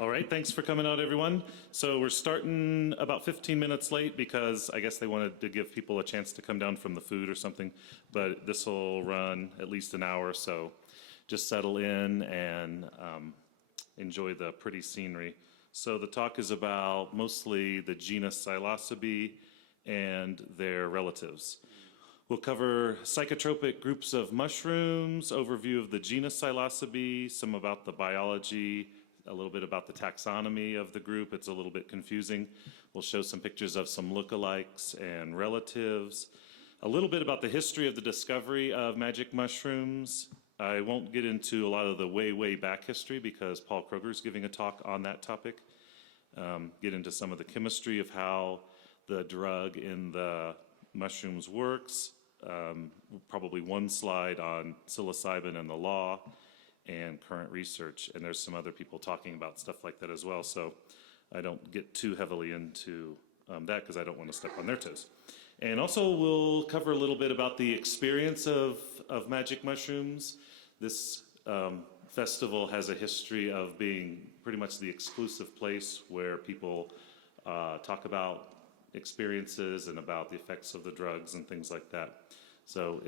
All right, thanks for coming out, everyone. So we're starting about 15 minutes late because I guess they wanted to give people a chance to come down from the food or something, but this will run at least an hour, so just settle in and enjoy the pretty scenery. So the talk is about mostly the genus Psilocybe and their relatives. We'll cover psychotropic groups of mushrooms, overview of the genus Psilocybe, some about the biology, a little bit about the taxonomy of the group. It's a little bit confusing. We'll show some pictures of some lookalikes and relatives. A little bit about the history of the discovery of magic mushrooms. I won't get into a lot of the way back history because Paul Kroger's giving a talk on that topic. Get into some of the chemistry of how the drug in the mushrooms works. Probably one slide on psilocybin and the law and current research, and there's some other people talking about stuff like that as well, so I don't get too heavily into that because I don't want to step on their toes. And also we'll cover a little bit about the experience of magic mushrooms. This festival has a history of being pretty much the exclusive place where people talk about experiences and about the effects of the drugs and things like that. So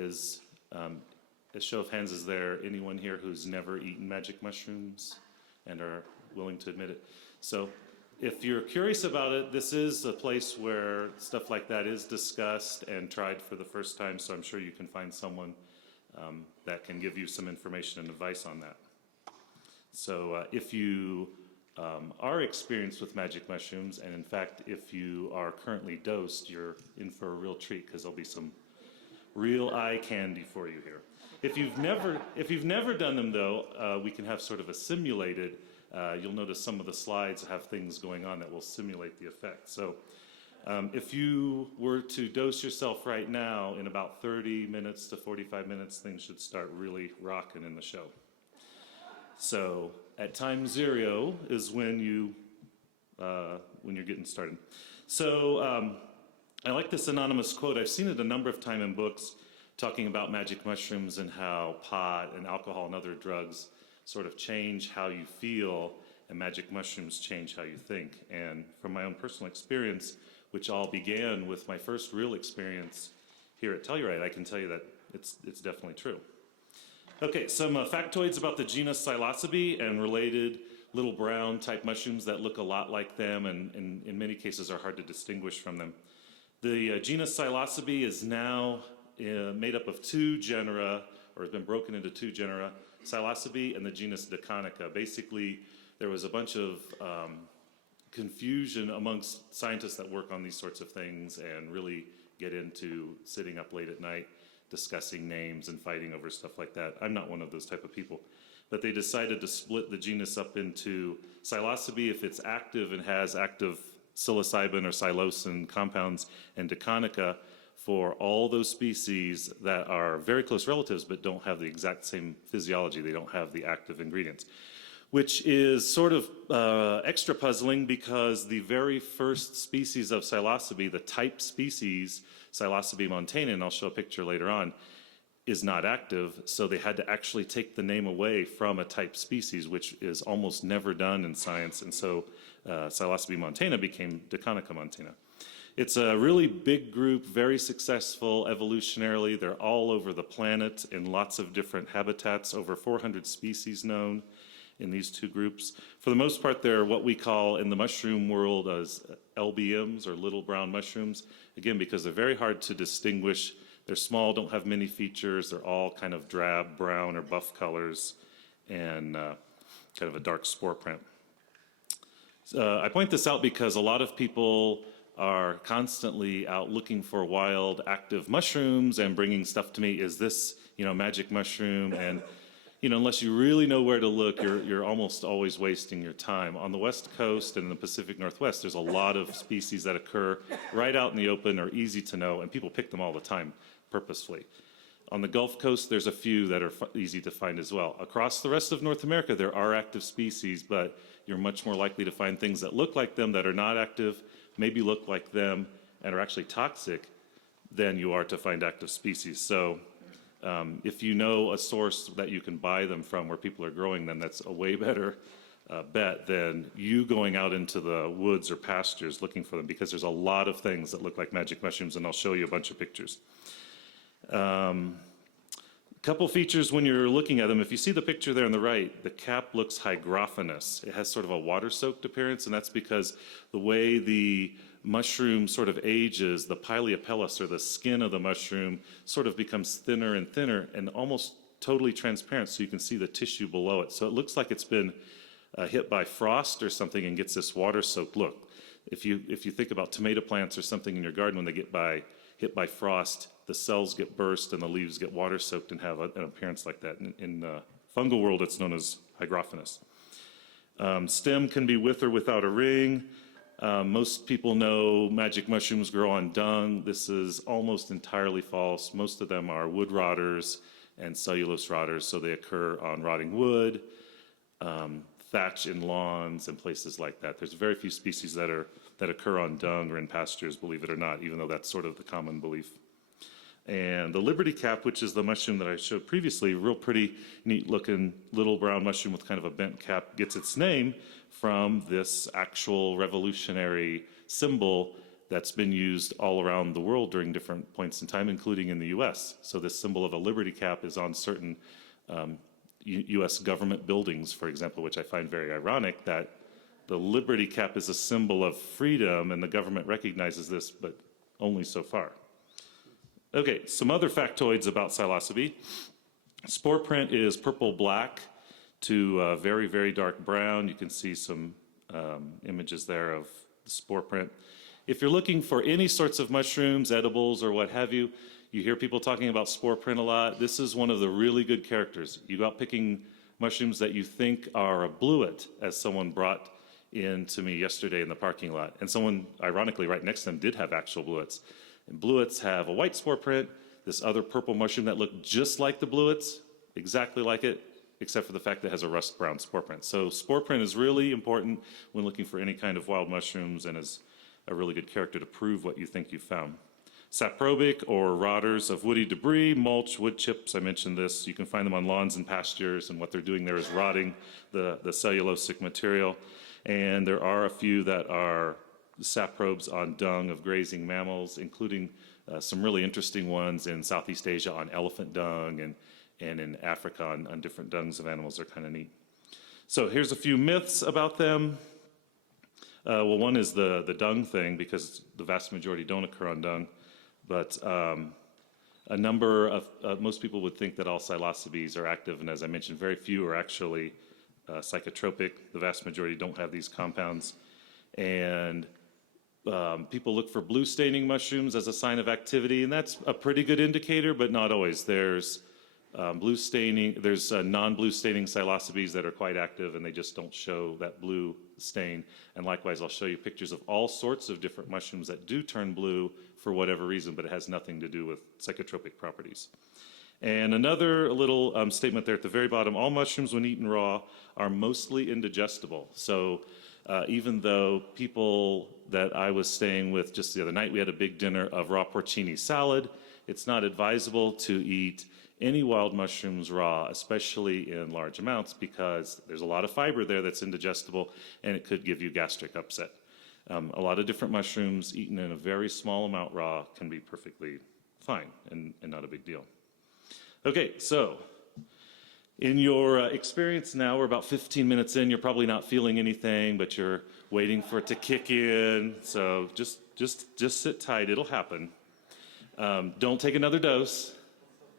a show of hands, is there anyone here who's never eaten magic mushrooms and are willing to admit it? So if you're curious about it, this is a place where stuff like that is discussed and tried for the first time, so I'm sure you can find someone that can give you some information and advice on that. So if you are experienced with magic mushrooms, and in fact, if you are currently dosed, you're in for a real treat because there'll be some real eye candy for you here. If you've never done them, though, we can have sort of a simulated. You'll notice some of the slides have things going on that will simulate the effect. So if you were to dose yourself right now, in about 30 minutes to 45 minutes, things should start really rocking in the show. So at time 0 is when you're getting started. So I like this anonymous quote. I've seen it a number of times in books talking about magic mushrooms and how pot and alcohol and other drugs sort of change how you feel, and magic mushrooms change how you think. And from my own personal experience, which all began with my first real experience here at Telluride, I can tell you that it's definitely true. Okay, some factoids about the genus Psilocybe and related little brown type mushrooms that look a lot like them and in many cases are hard to distinguish from them. The genus Psilocybe is now made up of 2 genera, or has been broken into 2 genera, Psilocybe and the genus Diconica. Basically, there was a bunch of confusion amongst scientists that work on these sorts of things and really get into sitting up late at night discussing names and fighting over stuff like that. I'm not one of those type of people. But they decided to split the genus up into Psilocybe if it's active and has active psilocybin or psilocin compounds, and Diconica for all those species that are very close relatives but don't have the exact same physiology. They don't have the active ingredients, which is sort of extra puzzling because the very first species of Psilocybe, the type species, Psilocybe montana, and I'll show a picture later on, is not active, so they had to actually take the name away from a type species, which is almost never done in science, and so Psilocybe montana became Diconica montana. It's a really big group, very successful evolutionarily. They're all over the planet in lots of different habitats, over 400 species known in these 2 groups. For the most part, they're what we call in the mushroom world as LBMs, or little brown mushrooms, again, because they're very hard to distinguish. They're small, don't have many features. They're all kind of drab brown or buff colors and kind of a dark spore print. I point this out because a lot of people are constantly out looking for wild, active mushrooms and bringing stuff to me. Is this, magic mushroom? And, unless you really know where to look, you're almost always wasting your time. On the West Coast and in the Pacific Northwest, there's a lot of species that occur right out in the open, are easy to know, and people pick them all the time, purposefully. On the Gulf Coast, there's a few that are easy to find as well. Across the rest of North America, there are active species, but you're much more likely to find things that look like them that are not active, maybe look like them, and are actually toxic than you are to find active species. So if you know a source that you can buy them from where people are growing them, that's a way better bet than you going out into the woods or pastures looking for them, because there's a lot of things that look like magic mushrooms, and I'll show you a bunch of pictures. Couple features when you're looking at them. If you see the picture there on the right, the cap looks hydrophanous. It has sort of a water-soaked appearance, and that's because the way the mushroom sort of ages, the pileopellis, or the skin of the mushroom, sort of becomes thinner and thinner and almost totally transparent, so you can see the tissue below it. So it looks like it's been hit by frost or something and gets this water-soaked look. If you think about tomato plants or something in your garden, when they get hit by frost, the cells get burst and the leaves get water-soaked and have an appearance like that. In the fungal world, it's known as hydrophanous. Stem can be with or without a ring. Most people know magic mushrooms grow on dung. This is almost entirely false. Most of them are wood rotters and cellulose rotters, so they occur on rotting wood, thatch in lawns, and places like that. There's very few species that occur on dung or in pastures, believe it or not, even though that's sort of the common belief. And the Liberty cap, which is the mushroom that I showed previously, real pretty, neat-looking little brown mushroom with kind of a bent cap, gets its name from this actual revolutionary symbol that's been used all around the world during different points in time, including in the U.S. So this symbol of a Liberty cap is on certain U.S. government buildings, for example, which I find very ironic that the Liberty cap is a symbol of freedom, and the government recognizes this, but only so far. Okay, some other factoids about psilocybe. Spore print is purple-black to very, very dark brown. You can see some images there of the spore print. If you're looking for any sorts of mushrooms, edibles, or what have you, you hear people talking about spore print a lot. This is one of the really good characters. You go out picking mushrooms that you think are a bluet, as someone brought in to me yesterday in the parking lot. And someone, ironically, right next to them did have actual bluets. And bluets have a white spore print, this other purple mushroom that looked just like the bluets, exactly like it, except for the fact that it has a rust brown spore print. So spore print is really important when looking for any kind of wild mushrooms, and is a really good character to prove what you think you found. Saprobic, or rotters of woody debris, mulch, wood chips, I mentioned this. You can find them on lawns and pastures, and what they're doing there is rotting the cellulosic material. And there are a few that are saprobes on dung of grazing mammals, including some really interesting ones in Southeast Asia on elephant dung, and in Africa on different dungs of animals. They're kind of neat. So here's a few myths about them. Well, one is the dung thing, because the vast majority don't occur on dung. But a number of, most people would think that all psilocybes are active, and as I mentioned, very few are actually psychotropic. The vast majority don't have these compounds. And people look for blue staining mushrooms as a sign of activity, and that's a pretty good indicator, but not always. There's blue staining, there's non-blue staining psilocybes that are quite active, and they just don't show that blue stain. And likewise, I'll show you pictures of all sorts of different mushrooms that do turn blue for whatever reason, but it has nothing to do with psychotropic properties. And another little statement there at the very bottom: all mushrooms when eaten raw are mostly indigestible. So even though people that I was staying with just the other night, we had a big dinner of raw porcini salad, it's not advisable to eat any wild mushrooms raw, especially in large amounts, because there's a lot of fiber there that's indigestible, and it could give you gastric upset. A lot of different mushrooms eaten in a very small amount raw can be perfectly fine and not a big deal. Okay, so in your experience now, we're about 15 minutes in. You're probably not feeling anything, but you're waiting for it to kick in. So just sit tight. It'll happen. Don't take another dose.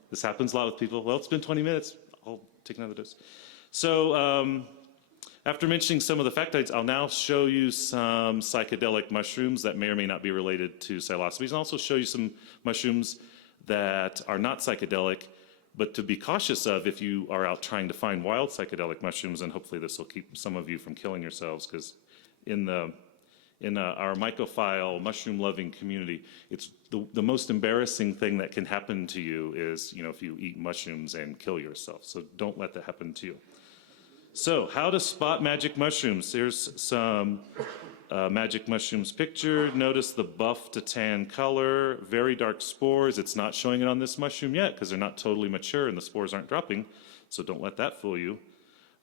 This happens a lot with people. Well, it's been 20 minutes. I'll take another dose. So after mentioning some of the factoids, I'll now show you some psychedelic mushrooms that may or may not be related to psilocybes, and also show you some mushrooms that are not psychedelic, but to be cautious of if you are out trying to find wild psychedelic mushrooms. And hopefully this will keep some of you from killing yourselves, because in our mycophile mushroom-loving community, it's the most embarrassing thing that can happen to you is, if you eat mushrooms and kill yourself. So don't let that happen to you. So how to spot magic mushrooms. Here's some magic mushrooms pictured. Notice the buff to tan color, very dark spores. It's not showing it on this mushroom yet because they're not totally mature and the spores aren't dropping, so don't let that fool you.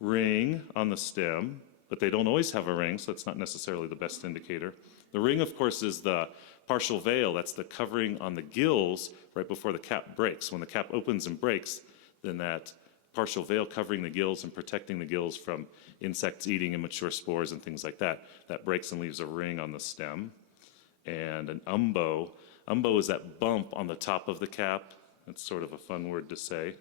Ring on the stem. but they don't always have a ring, so that's not necessarily the best indicator. The ring, of course, is the partial veil. That's the covering on the gills right before the cap breaks. When the cap opens and breaks, then that partial veil covering the gills and protecting the gills from insects eating immature spores and things like that, that breaks and leaves a ring on the stem. And an umbo is that bump on the top of the cap. That's sort of a fun word to say.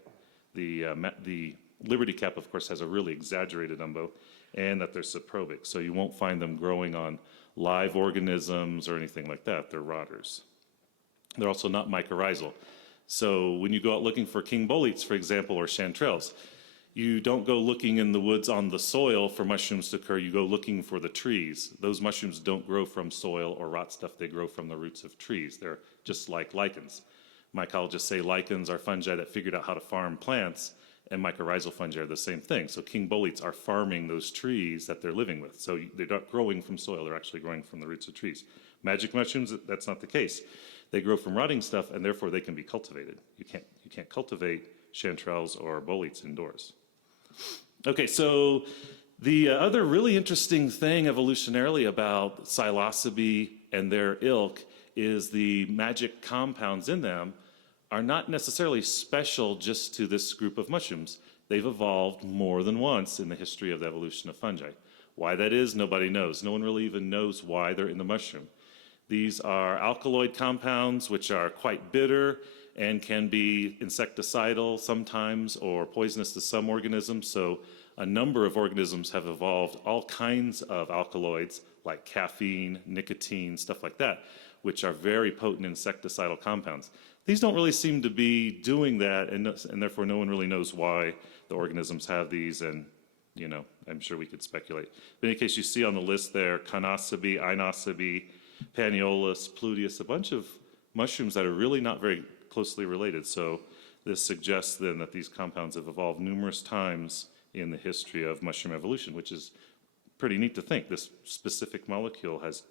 The Liberty cap, of course, has a really exaggerated umbo, and that they're saprobic, so you won't find them growing on live organisms or anything like that. They're rotters. They're also not mycorrhizal. So when you go out looking for king boletes, for example, or chanterelles, you don't go looking in the woods on the soil for mushrooms to occur. You go looking for the trees. Those mushrooms don't grow from soil or rot stuff. They grow from the roots of trees. They're just like lichens. Mycologists say lichens are fungi that figured out how to farm plants, and mycorrhizal fungi are the same thing. So king boletes are farming those trees that they're living with. So they're not growing from soil. They're actually growing from the roots of trees. Magic mushrooms, that's not the case. They grow from rotting stuff, and therefore they can be cultivated. You can't cultivate chanterelles or boletes indoors. Okay, so the other really interesting thing evolutionarily about psilocybe and their ilk is the magic compounds in them are not necessarily special just to this group of mushrooms. They've evolved more than once in the history of the evolution of fungi. Why that is, nobody knows. No one really even knows why they're in the mushroom. These are alkaloid compounds, which are quite bitter and can be insecticidal sometimes or poisonous to some organisms. So a number of organisms have evolved all kinds of alkaloids like caffeine, nicotine, stuff like that, which are very potent insecticidal compounds. These don't really seem to be doing that, and therefore no one really knows why the organisms have these, and I'm sure we could speculate. But in any case, you see on the list there, Conocybe, Inocybe, Paniolus, Pluteus, a bunch of mushrooms that are really not very closely related. So this suggests then that these compounds have evolved numerous times in the history of mushroom evolution, which is pretty neat to think. This specific molecule has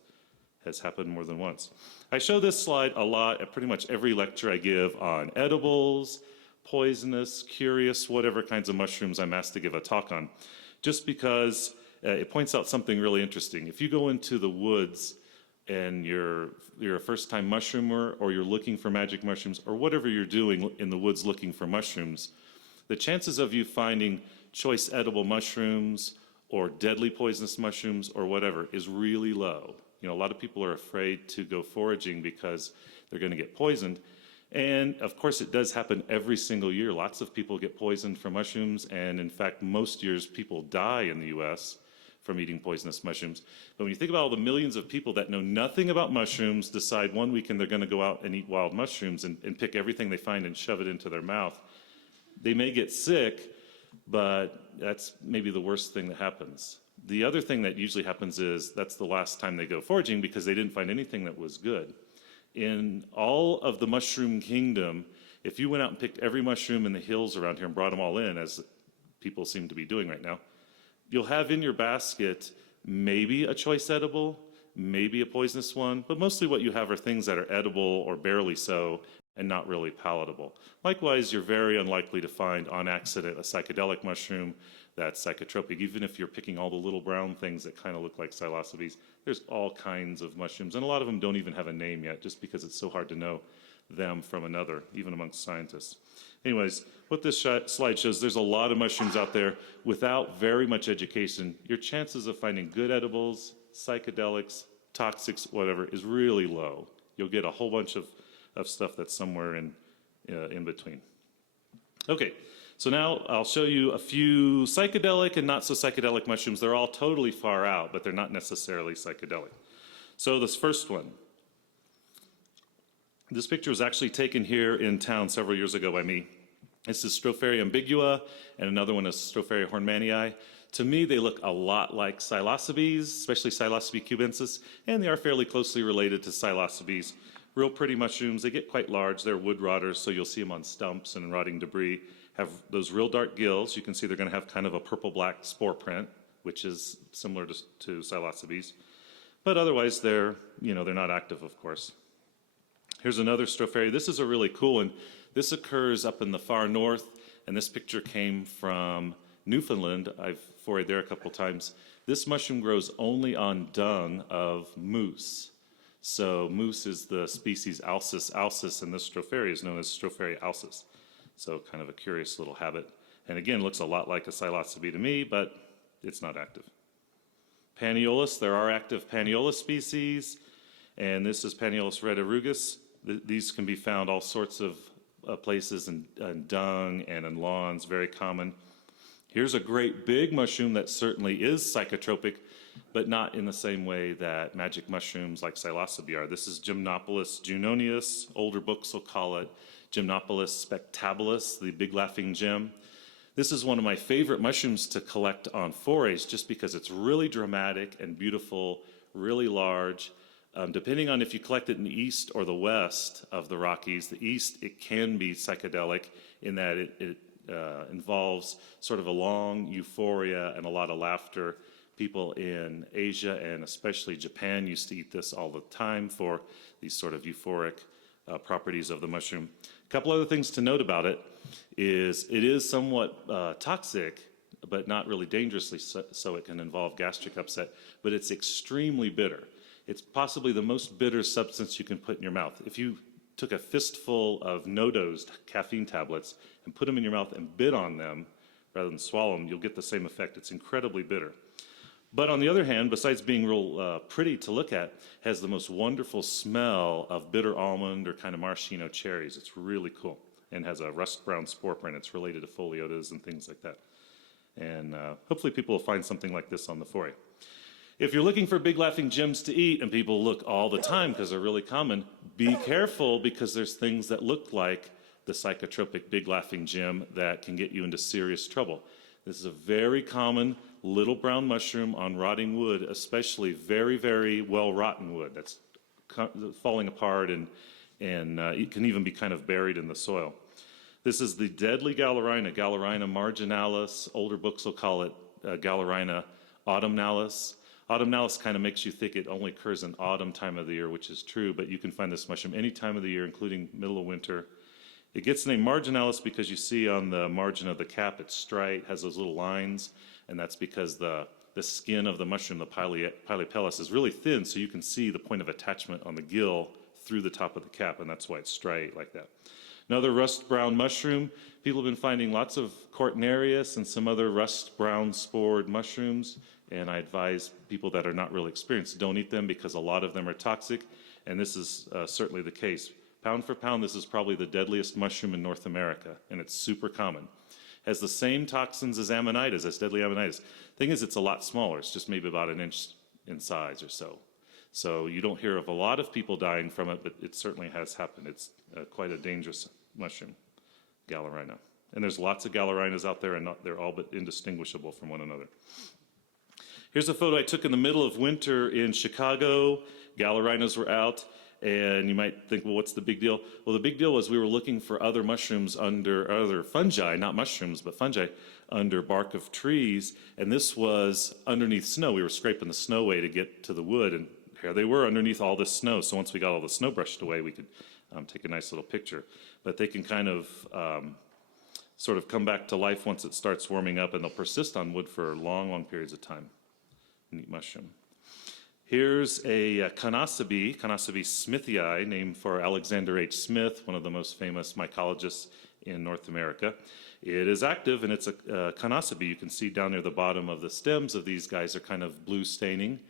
happened more than once. I show this slide a lot at pretty much every lecture I give on edibles, poisonous, curious, whatever kinds of mushrooms I'm asked to give a talk on, just because it points out something really interesting. If you go into the woods and you're a first-time mushroomer, or you're looking for magic mushrooms, or whatever you're doing in the woods looking for mushrooms, the chances of you finding choice edible mushrooms or deadly poisonous mushrooms or whatever is really low. A lot of people are afraid to go foraging because they're going to get poisoned. And of course, it does happen every single year. Lots of people get poisoned from mushrooms, and in fact, most years people die in the US from eating poisonous mushrooms. But when you think about all the millions of people that know nothing about mushrooms, decide one weekend they're going to go out and eat wild mushrooms and pick everything they find and shove it into their mouth, they may get sick, but that's maybe the worst thing that happens. The other thing that usually happens is that's the last time they go foraging because they didn't find anything that was good. In all of the mushroom kingdom, if you went out and picked every mushroom in the hills around here and brought them all in, as people seem to be doing right now, you'll have in your basket maybe a choice edible, maybe a poisonous one, but mostly what you have are things that are edible or barely so and not really palatable. Likewise, you're very unlikely to find on accident a psychedelic mushroom that's psychotropic. Even if you're picking all the little brown things that kind of look like psilocybes, there's all kinds of mushrooms, and a lot of them don't even have a name yet, just because it's so hard to know them from another, even amongst scientists. Anyways, what this slide shows, there's a lot of mushrooms out there. Without very much education, your chances of finding good edibles, psychedelics, toxics, whatever, is really low. You'll get a whole bunch of stuff that's somewhere in between. Okay, so now I'll show you a few psychedelic and not so psychedelic mushrooms. They're all totally far out, but they're not necessarily psychedelic. So this first one. This picture was actually taken here in town several years ago by me. This is Stropharia ambigua, and another one is Stropharia hornmanii. To me, they look a lot like psilocybes, especially Psilocybe cubensis, and they are fairly closely related to psilocybes. Real pretty mushrooms. They get quite large. They're wood rotters, so you'll see them on stumps and in rotting debris. Have those real dark gills. You can see they're going to have kind of a purple-black spore print, which is similar to psilocybes. But otherwise, they're not active, of course. Here's another Stropharia. This is a really cool one. This occurs up in the far north, and this picture came from Newfoundland. I've forayed there a couple times. This mushroom grows only on dung of moose. So moose is the species Alcis alcis, and this stropharia is known as Stropharia alcis. So kind of a curious little habit. And again, looks a lot like a psilocybe to me, but it's not active. Paniolus, there are active Paniolus species, and this is Paniolus retirugus. These can be found all sorts of places in dung and in lawns, very common. Here's a great big mushroom that certainly is psychotropic, but not in the same way that magic mushrooms like psilocybe are. This is Gymnopolis junoneus. Older books will call it Gymnopolis spectabilis, the big laughing gem. This is one of my favorite mushrooms to collect on forays just because it's really dramatic and beautiful, really large. Depending on if you collect it in the east or the west of the Rockies, the east, it can be psychedelic in that it involves sort of a long euphoria and a lot of laughter. People in Asia and especially Japan used to eat this all the time for these sort of euphoric properties of the mushroom. A couple other things to note about it is somewhat toxic, but not really dangerously so it can involve gastric upset, but it's extremely bitter. It's possibly the most bitter substance you can put in your mouth. If you took a fistful of no-dosed caffeine tablets and put them in your mouth and bit on them rather than swallow them, you'll get the same effect. It's incredibly bitter. But on the other hand, besides being real pretty to look at, has the most wonderful smell of bitter almond or kind of maraschino cherries. It's really cool and has a rust brown spore print. It's related to foliotas and things like that. And hopefully people will find something like this on the foray. If you're looking for big laughing gems to eat, and people look all the time because they're really common, be careful because there's things that look like the psychotropic big laughing gem that can get you into serious trouble. This is a very common little brown mushroom on rotting wood, especially very, very well rotten wood that's falling apart and it can even be kind of buried in the soil. This is the deadly Galerina, Galerina marginalis. Older books will call it Galerina autumnalis. Autumnalis kind of makes you think it only occurs in autumn time of the year, which is true, but you can find this mushroom any time of the year, including middle of winter. It gets the name marginalis because you see on the margin of the cap, it's striped, has those little lines, and that's because the skin of the mushroom, the polypellus, is really thin, so you can see the point of attachment on the gill through the top of the cap, and that's why it's striate like that. Another rust brown mushroom. People have been finding lots of Cortinarius and some other rust brown spored mushrooms, and I advise people that are not really experienced, don't eat them because a lot of them are toxic, and this is certainly the case. Pound for pound, this is probably the deadliest mushroom in North America, and it's super common. Has the same toxins as Amanitas, as deadly Amanitas. Thing is, it's a lot smaller. It's just maybe about an inch in size or so. So you don't hear of a lot of people dying from it, but it certainly has happened. It's quite a dangerous mushroom, Galerina. And there's lots of Galerinas out there, and they're all but indistinguishable from one another. Here's a photo I took in the middle of winter in Chicago. Galerinas were out, and you might think, well, what's the big deal? Well, the big deal was we were looking for other mushrooms under, other fungi, not mushrooms, but fungi, under bark of trees, and this was underneath snow. We were scraping the snow away to get to the wood, and here they were underneath all this snow. So once we got all the snow brushed away, we could take a nice little picture. But they can kind of sort of come back to life once it starts warming up, and they'll persist on wood for long, long periods of time. Neat mushroom. Here's a Canosabe smithii, named for Alexander H. Smith, one of the most famous mycologists in North America. It is active, and it's a Canosabe. You can see down near the bottom of the stems of these guys are kind of blue staining.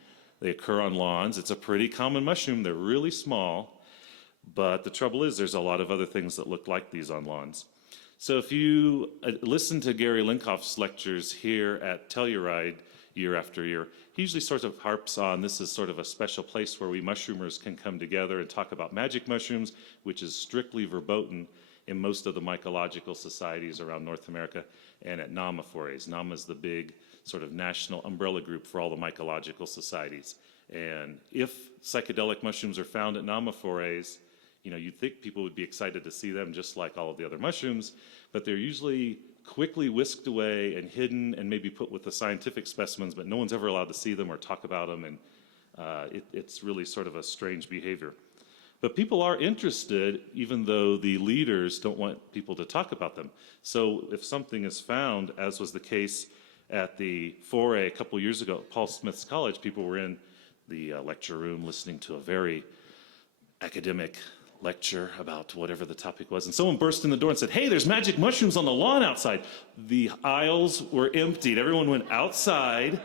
They occur on lawns. It's a pretty common mushroom. They're really small, but the trouble is there's a lot of other things that look like these on lawns. So if you listen to Gary Linkoff's lectures here at Telluride year after year, he usually sort of harps on this is sort of a special place where we mushroomers can come together and talk about magic mushrooms, which is strictly verboten in most of the mycological societies around North America, and at NAMA forays. NAMA is the big sort of national umbrella group for all the mycological societies. And if psychedelic mushrooms are found at NAMA forays, you know, you'd think people would be excited to see them just like all of the other mushrooms, but they're usually quickly whisked away and hidden and maybe put with the scientific specimens, but no one's ever allowed to see them or talk about them, and it's really sort of a strange behavior. But people are interested, even though the leaders don't want people to talk about them. So if something is found, as was the case at the foray a couple years ago at Paul Smith's College, people were in the lecture room listening to a very academic lecture about whatever the topic was, and someone burst in the door and said, "Hey, there's magic mushrooms on the lawn outside." The aisles were emptied. Everyone went outside.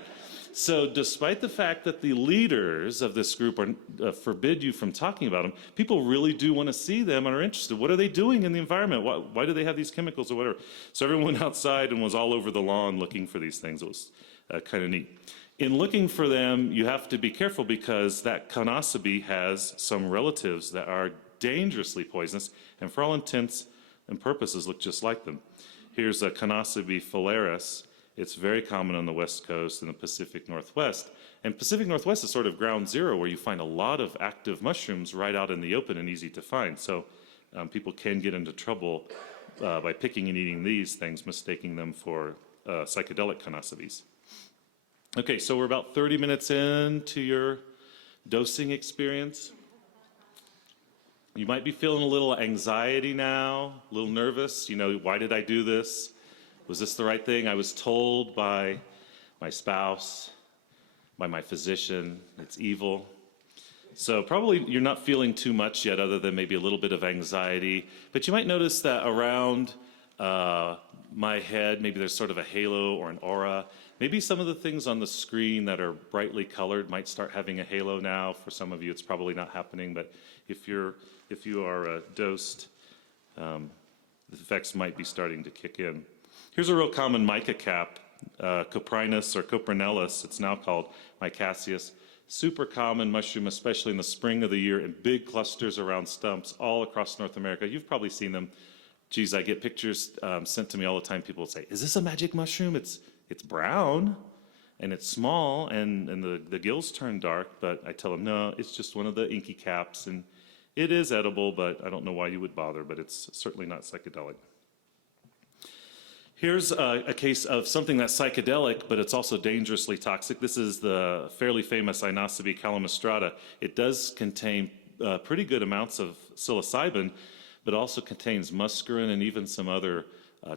So despite the fact that the leaders of this group are, forbid you from talking about them, people really do want to see them and are interested. What are they doing in the environment? Why do they have these chemicals or whatever? So everyone went outside and was all over the lawn looking for these things. It was kind of neat. In looking for them, you have to be careful because that Conocobe has some relatives that are dangerously poisonous and for all intents and purposes look just like them. Here's a Conocobe phalaris. It's very common on the West Coast and the Pacific Northwest. And Pacific Northwest is sort of ground zero where you find a lot of active mushrooms right out in the open and easy to find. So people can get into trouble by picking and eating these things, mistaking them for psychedelic Conocobes. Okay, so we're about 30 minutes into your dosing experience. You might be feeling a little anxiety now, a little nervous. You know, why did I do this? Was this the right thing? I was told by my spouse, by my physician, it's evil. So probably you're not feeling too much yet other than maybe a little bit of anxiety. But you might notice that around my head, maybe there's sort of a halo or an aura. Maybe some of the things on the screen that are brightly colored might start having a halo now. For some of you, it's probably not happening. But if you are dosed, the effects might be starting to kick in. Here's a real common mica cap, Coprinus or Coprinellus, it's now called Mycopsychedelia. Super common mushroom, especially in the spring of the year, in big clusters around stumps all across North America. You've probably seen them. Geez, I get pictures sent to me all the time. People say, "Is this a magic mushroom? It's brown, and it's small, and the gills turn dark." But I tell them, no, it's just one of the inky caps, and it is edible, but I don't know why you would bother, but it's certainly not psychedelic. Here's a case of something that's psychedelic, but it's also dangerously toxic. This is the fairly famous Inocobe calamostrata. It does contain pretty good amounts of psilocybin, but also contains muscarine and even some other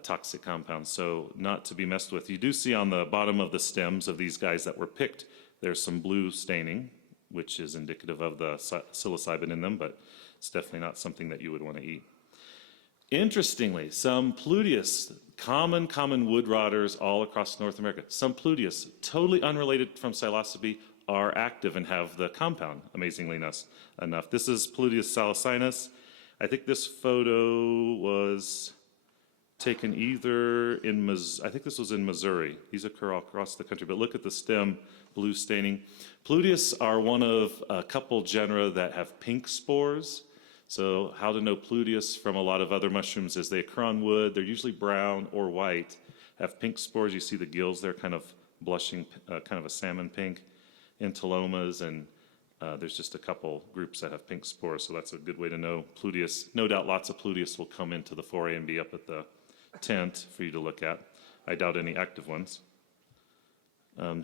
toxic compounds, so not to be messed with. You do see on the bottom of the stems of these guys that were picked, there's some blue staining, which is indicative of the psilocybin in them, but it's definitely not something that you would want to eat. Interestingly, some Pluteus, common wood rotters all across North America, some Pluteus, totally unrelated from psilocybe, are active and have the compound, amazingly enough. This is Pluteus salicinus. I think this photo was taken either in, I think this was in Missouri. These occur all across the country, but look at the stem, blue staining. Pluteus are one of a couple genera that have pink spores. So how to know Pluteus from a lot of other mushrooms is they occur on wood. They're usually brown or white, have pink spores. You see the gills, they're kind of blushing, kind of a salmon pink. Entelomas, and there's just a couple groups that have pink spores, so that's a good way to know Pluteus. No doubt lots of Pluteus will come into the foray and be up at the tent for you to look at. I doubt any active ones.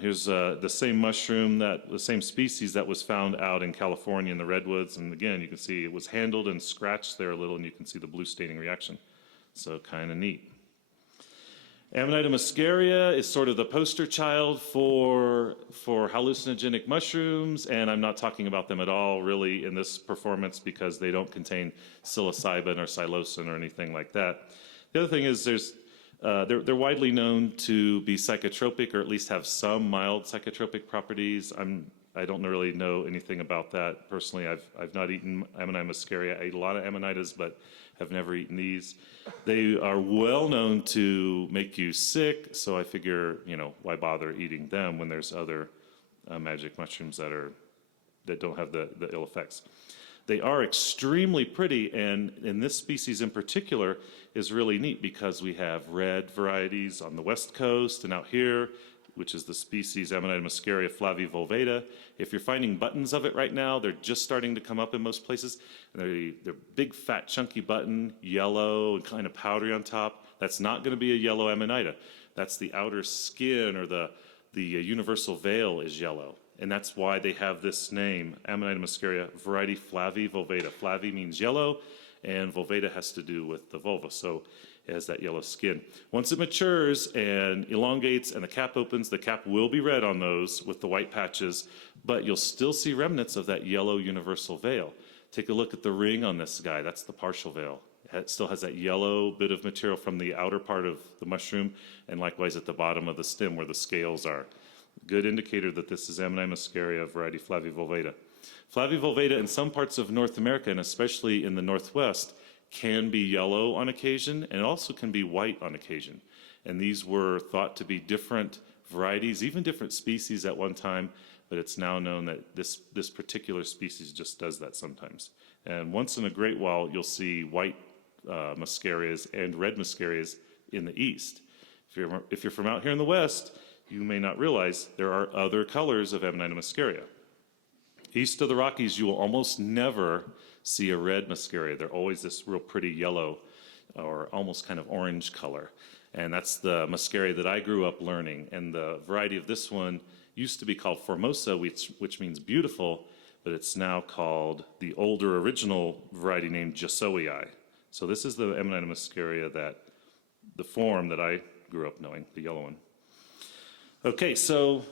Here's the same mushroom, the same species that was found out in California in the redwoods. And again, you can see it was handled and scratched there a little, and you can see the blue staining reaction. So kind of neat. Amanita muscaria is sort of the poster child for hallucinogenic mushrooms, and I'm not talking about them at all really in this performance because they don't contain psilocybin or psilocin or anything like that. The other thing is they're widely known to be psychotropic or at least have some mild psychotropic properties. I don't really know anything about that. Personally, I've not eaten Amanita muscaria. I ate a lot of Amanitas, but have never eaten these. They are well known to make you sick, so I figure, why bother eating them when there's other magic mushrooms that don't have the ill effects. They are extremely pretty, and in this species in particular is really neat because we have red varieties on the West Coast and out here, which is the species Amanita muscaria flavivulvata. If you're finding buttons of it right now, they're just starting to come up in most places. They're big, fat, chunky button, yellow, and kind of powdery on top. That's not going to be a yellow Amanita. That's the outer skin, or the universal veil is yellow. and that's why they have this name, Amanita muscaria, variety flavivulvata. Flavi means yellow, and vulvata has to do with the vulva, so it has that yellow skin. Once it matures and elongates and the cap opens, the cap will be red on those with the white patches, but you'll still see remnants of that yellow universal veil. Take a look at the ring on this guy. That's the partial veil. It still has that yellow bit of material from the outer part of the mushroom, and likewise at the bottom of the stem where the scales are. Good indicator that this is Amanita muscaria, variety flavivulvata. Flavivulvata in some parts of North America, and especially in the Northwest, can be yellow on occasion, and also can be white on occasion. And these were thought to be different varieties, even different species at one time, but it's now known that this particular species just does that sometimes. And once in a great while, you'll see white muscarias and red muscarias in the east. If you're from out here in the west, you may not realize there are other colors of Amanita muscaria. East of the Rockies, you will almost never see a red muscaria. They're always this real pretty yellow or almost kind of orange color. And that's the muscaria that I grew up learning. And the variety of this one used to be called Formosa, which means beautiful, but it's now called the older original variety named Jasowii. So this is the Amanita muscaria, the form that I grew up knowing, the yellow one. Okay, so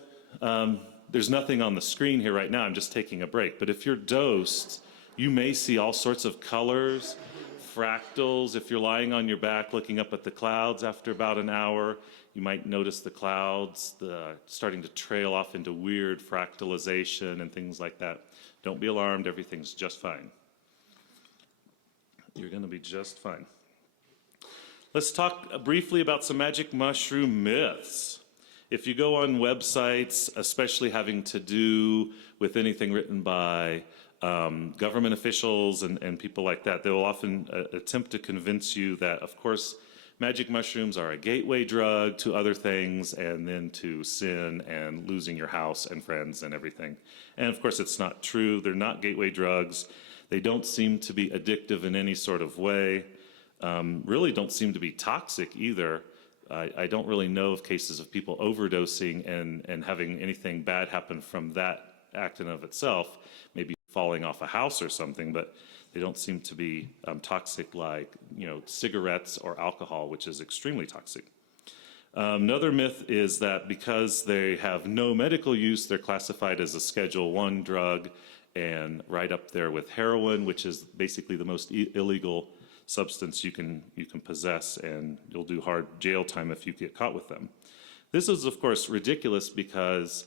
there's nothing on the screen here right now. I'm just taking a break. But if you're dosed, you may see all sorts of colors, fractals. If you're lying on your back looking up at the clouds after about an hour, you might notice the clouds starting to trail off into weird fractalization and things like that. Don't be alarmed. Everything's just fine. You're going to be just fine. Let's talk briefly about some magic mushroom myths. If you go on websites, especially having to do with anything written by government officials and people like that, they will often attempt to convince you that, of course, magic mushrooms are a gateway drug to other things, and then to sin and losing your house and friends and everything. And of course, it's not true. They're not gateway drugs. They don't seem to be addictive in any sort of way. Really don't seem to be toxic either. I don't really know of cases of people overdosing and having anything bad happen from that act in of itself, maybe falling off a house or something, but they don't seem to be toxic like, cigarettes or alcohol, which is extremely toxic. Another myth is that because they have no medical use, they're classified as a Schedule I drug and right up there with heroin, which is basically the most illegal substance you can possess, and you'll do hard jail time if you get caught with them. This is, of course, ridiculous because,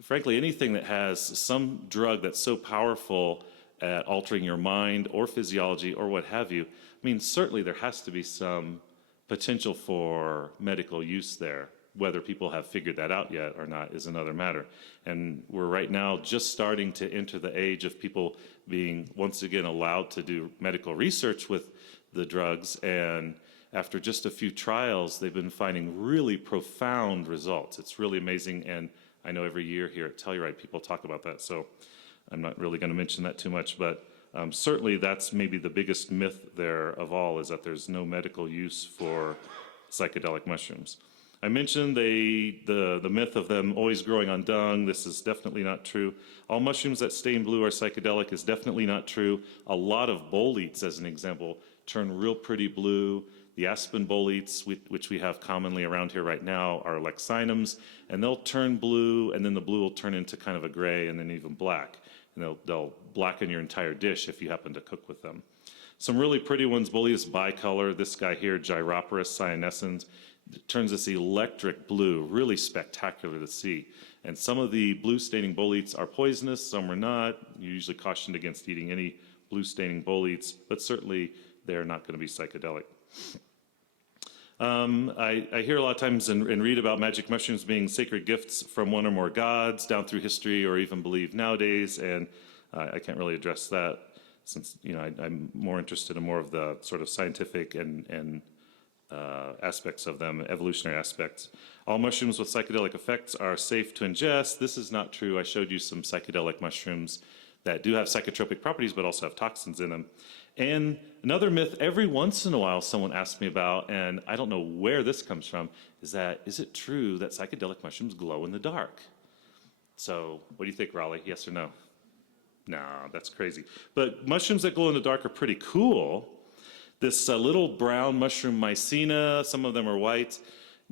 frankly, anything that has some drug that's so powerful at altering your mind or physiology or what have you, I mean, certainly there has to be some potential for medical use there. Whether people have figured that out yet or not is another matter. And we're right now just starting to enter the age of people being, once again, allowed to do medical research with the drugs. And after just a few trials, they've been finding really profound results. It's really amazing. And I know every year here at Telluride, people talk about that. So I'm not really going to mention that too much. But certainly that's maybe the biggest myth there of all, is that there's no medical use for psychedelic mushrooms. I mentioned the myth of them always growing on dung. This is definitely not true. All mushrooms that stain blue are psychedelic is definitely not true. A lot of boletes, as an example, turn real pretty blue. The aspen boletes, which we have commonly around here right now, are lexinums, and they'll turn blue, and then the blue will turn into kind of a gray and then even black. And they'll blacken your entire dish if you happen to cook with them. Some really pretty ones, Boleus bicolor, this guy here, Gyroporus cyanescens, turns this electric blue, really spectacular to see. And some of the blue staining boletes are poisonous, some are not. You're usually cautioned against eating any blue staining boletes, but certainly they're not going to be psychedelic. I hear a lot of times and read about magic mushrooms being sacred gifts from one or more gods down through history, or even believe nowadays, and I can't really address that since I'm more interested in more of the sort of scientific and aspects of them, evolutionary aspects. All mushrooms with psychedelic effects are safe to ingest. This is not true. I showed you some psychedelic mushrooms that do have psychotropic properties but also have toxins in them. And another myth every once in a while someone asks me about, and I don't know where this comes from, is it true that psychedelic mushrooms glow in the dark? So what do you think, Raleigh? Yes or no? No, that's crazy. But mushrooms that glow in the dark are pretty cool. This little brown mushroom mycena, some of them are white.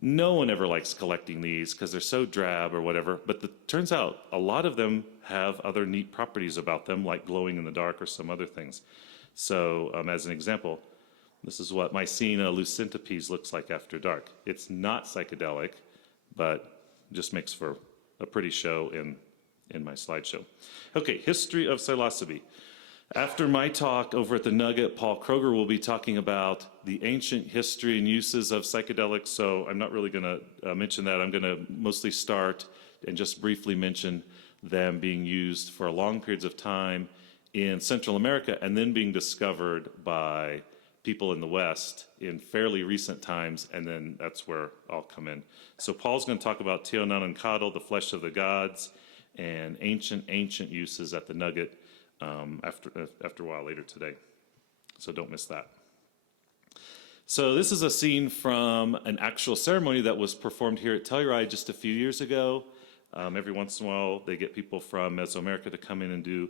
No one ever likes collecting these because they're so drab or whatever. But turns out a lot of them have other neat properties about them, like glowing in the dark or some other things. So as an example, this is what Mycena lucentipes looks like after dark. It's not psychedelic, but just makes for a pretty show in my slideshow. Okay, history of psilocybe. After my talk over at the Nugget, Paul Kroger will be talking about the ancient history and uses of psychedelics, so I'm not really going to mention that. I'm going to mostly start and just briefly mention them being used for long periods of time in Central America and then being discovered by people in the West in fairly recent times, and then that's where I'll come in. So Paul's going to talk about Teonanancatl, the flesh of the gods, and ancient uses at the Nugget after a while later today. So don't miss that. So this is a scene from an actual ceremony that was performed here at Telluride just a few years ago. Every once in a while, they get people from Mesoamerica to come in and do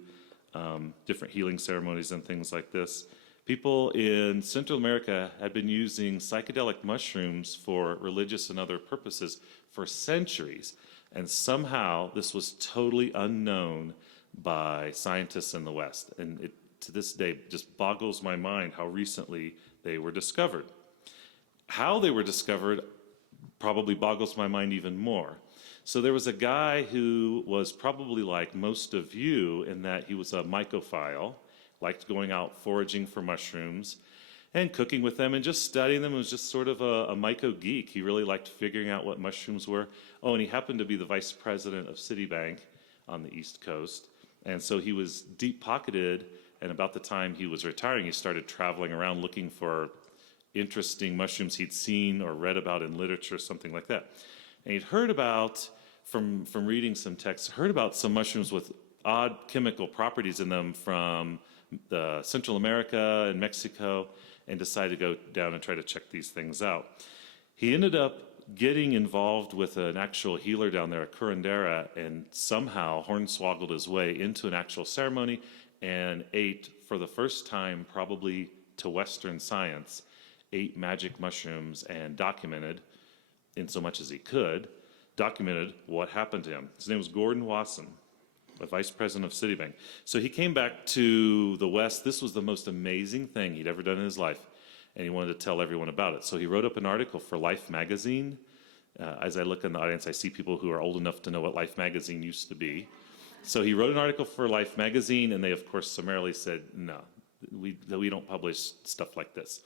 different healing ceremonies and things like this. People in Central America had been using psychedelic mushrooms for religious and other purposes for centuries. And somehow this was totally unknown by scientists in the West. And it, to this day, just boggles my mind how recently they were discovered. How they were discovered probably boggles my mind even more. So there was a guy who was probably like most of you in that he was a mycophile, liked going out foraging for mushrooms and cooking with them and just studying them. He was just sort of a myco geek. He really liked figuring out what mushrooms were. Oh, and he happened to be the vice president of Citibank on the East Coast. And so he was deep-pocketed, and about the time he was retiring, he started traveling around looking for interesting mushrooms he'd seen or read about in literature, something like that. And he'd heard about, from reading some texts, heard about some mushrooms with odd chemical properties in them from Central America and Mexico, and decided to go down and try to check these things out. He ended up getting involved with an actual healer down there at Curandera and somehow hornswoggled his way into an actual ceremony and ate, for the first time probably to Western science, 8 magic mushrooms and documented, in so much as he could, documented what happened to him. His name was Gordon Wasson, the vice president of Citibank. So he came back to the West. This was the most amazing thing he'd ever done in his life, and he wanted to tell everyone about it. So he wrote up an article for Life magazine. As I look in the audience, I see people who are old enough to know what Life magazine used to be. So he wrote an article for Life magazine, and they, of course, summarily said, no, we don't publish stuff like this.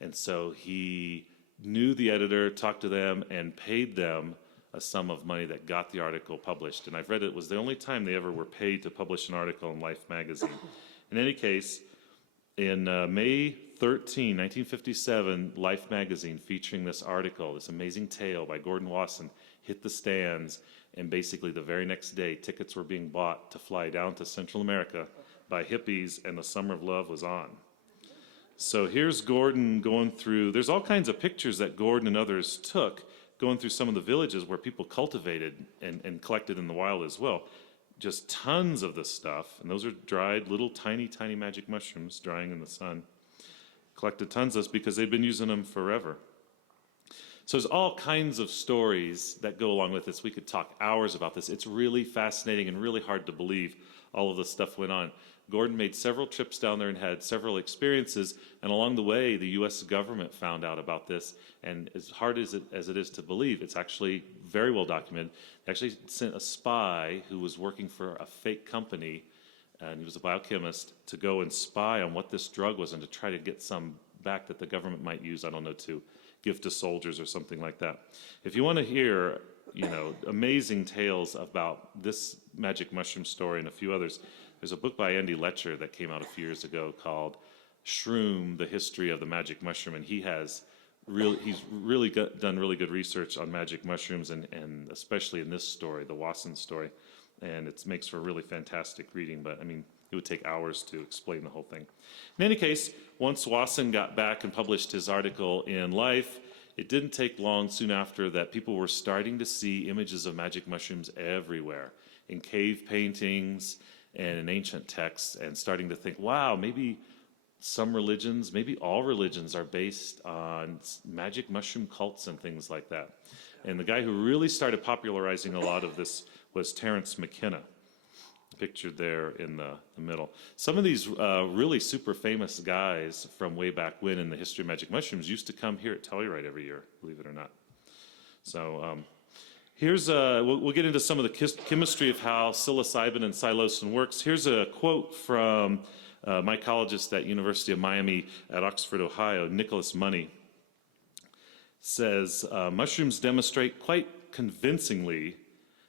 And so he knew the editor, talked to them, and paid them a sum of money that got the article published. And I've read it was the only time they ever were paid to publish an article in Life magazine. In any case, in May 13, 1957, Life magazine, featuring this article, this amazing tale by Gordon Wasson, hit the stands, and basically the very next day, tickets were being bought to fly down to Central America by hippies, and the Summer of Love was on. So here's Gordon going through, there's all kinds of pictures that Gordon and others took, going through some of the villages where people cultivated and collected in the wild as well. Just tons of this stuff, and those are dried, little tiny magic mushrooms drying in the sun. Collected tons of this because they'd been using them forever. So there's all kinds of stories that go along with this. We could talk hours about this. It's really fascinating and really hard to believe all of this stuff went on. Gordon made several trips down there and had several experiences, and along the way, the U.S. government found out about this, and as hard as it is to believe, it's actually very well documented. They actually sent a spy who was working for a fake company, and he was a biochemist, to go and spy on what this drug was and to try to get some back that the government might use, I don't know, to give to soldiers or something like that. If you want to hear, amazing tales about this magic mushroom story and a few others, there's a book by Andy Letcher that came out a few years ago called Shroom, The History of the Magic Mushroom, and he's really done really good research on magic mushrooms, and especially in this story, the Wasson story, and it makes for really fantastic reading, but I mean, it would take hours to explain the whole thing. In any case, once Wasson got back and published his article in Life, it didn't take long soon after that people were starting to see images of magic mushrooms everywhere. in cave paintings and in ancient texts, and starting to think, wow, maybe some religions, maybe all religions are based on magic mushroom cults and things like that. And the guy who really started popularizing a lot of this was Terence McKenna, pictured there in the middle. Some of these really super famous guys from way back when in the history of magic mushrooms used to come here at Telluride every year, believe it or not. So here's, we'll get into some of the chemistry of how psilocybin and psilocin works. Here's a quote from mycologist at University of Miami at Oxford, Ohio, Nicholas Money. Says, mushrooms demonstrate quite convincingly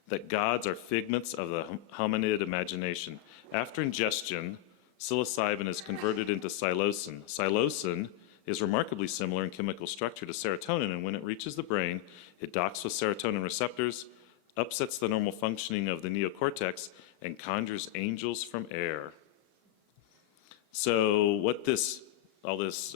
that gods are figments of the hominid imagination. After ingestion, psilocybin is converted into psilocin. Psilocin is remarkably similar in chemical structure to serotonin, and when it reaches the brain, it docks with serotonin receptors, upsets the normal functioning of the neocortex, and conjures angels from air. So what all this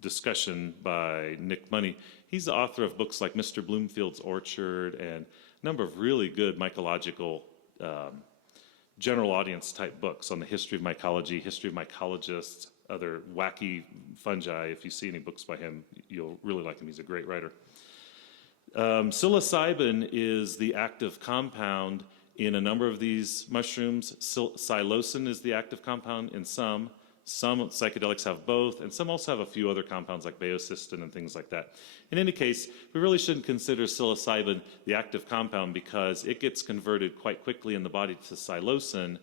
discussion by Nick Money, he's the author of books like Mr. Bloomfield's Orchard and a number of really good mycological general audience type books on the history of mycology, history of mycologists, other wacky fungi. If you see any books by him, you'll really like him. He's a great writer. Psilocybin is the active compound in a number of these mushrooms. Psilocin is the active compound in some. Some psychedelics have both, and some also have a few other compounds like baeocystin and things like that. In any case, we really shouldn't consider psilocybin the active compound because it gets converted quite quickly in the body to psilocin,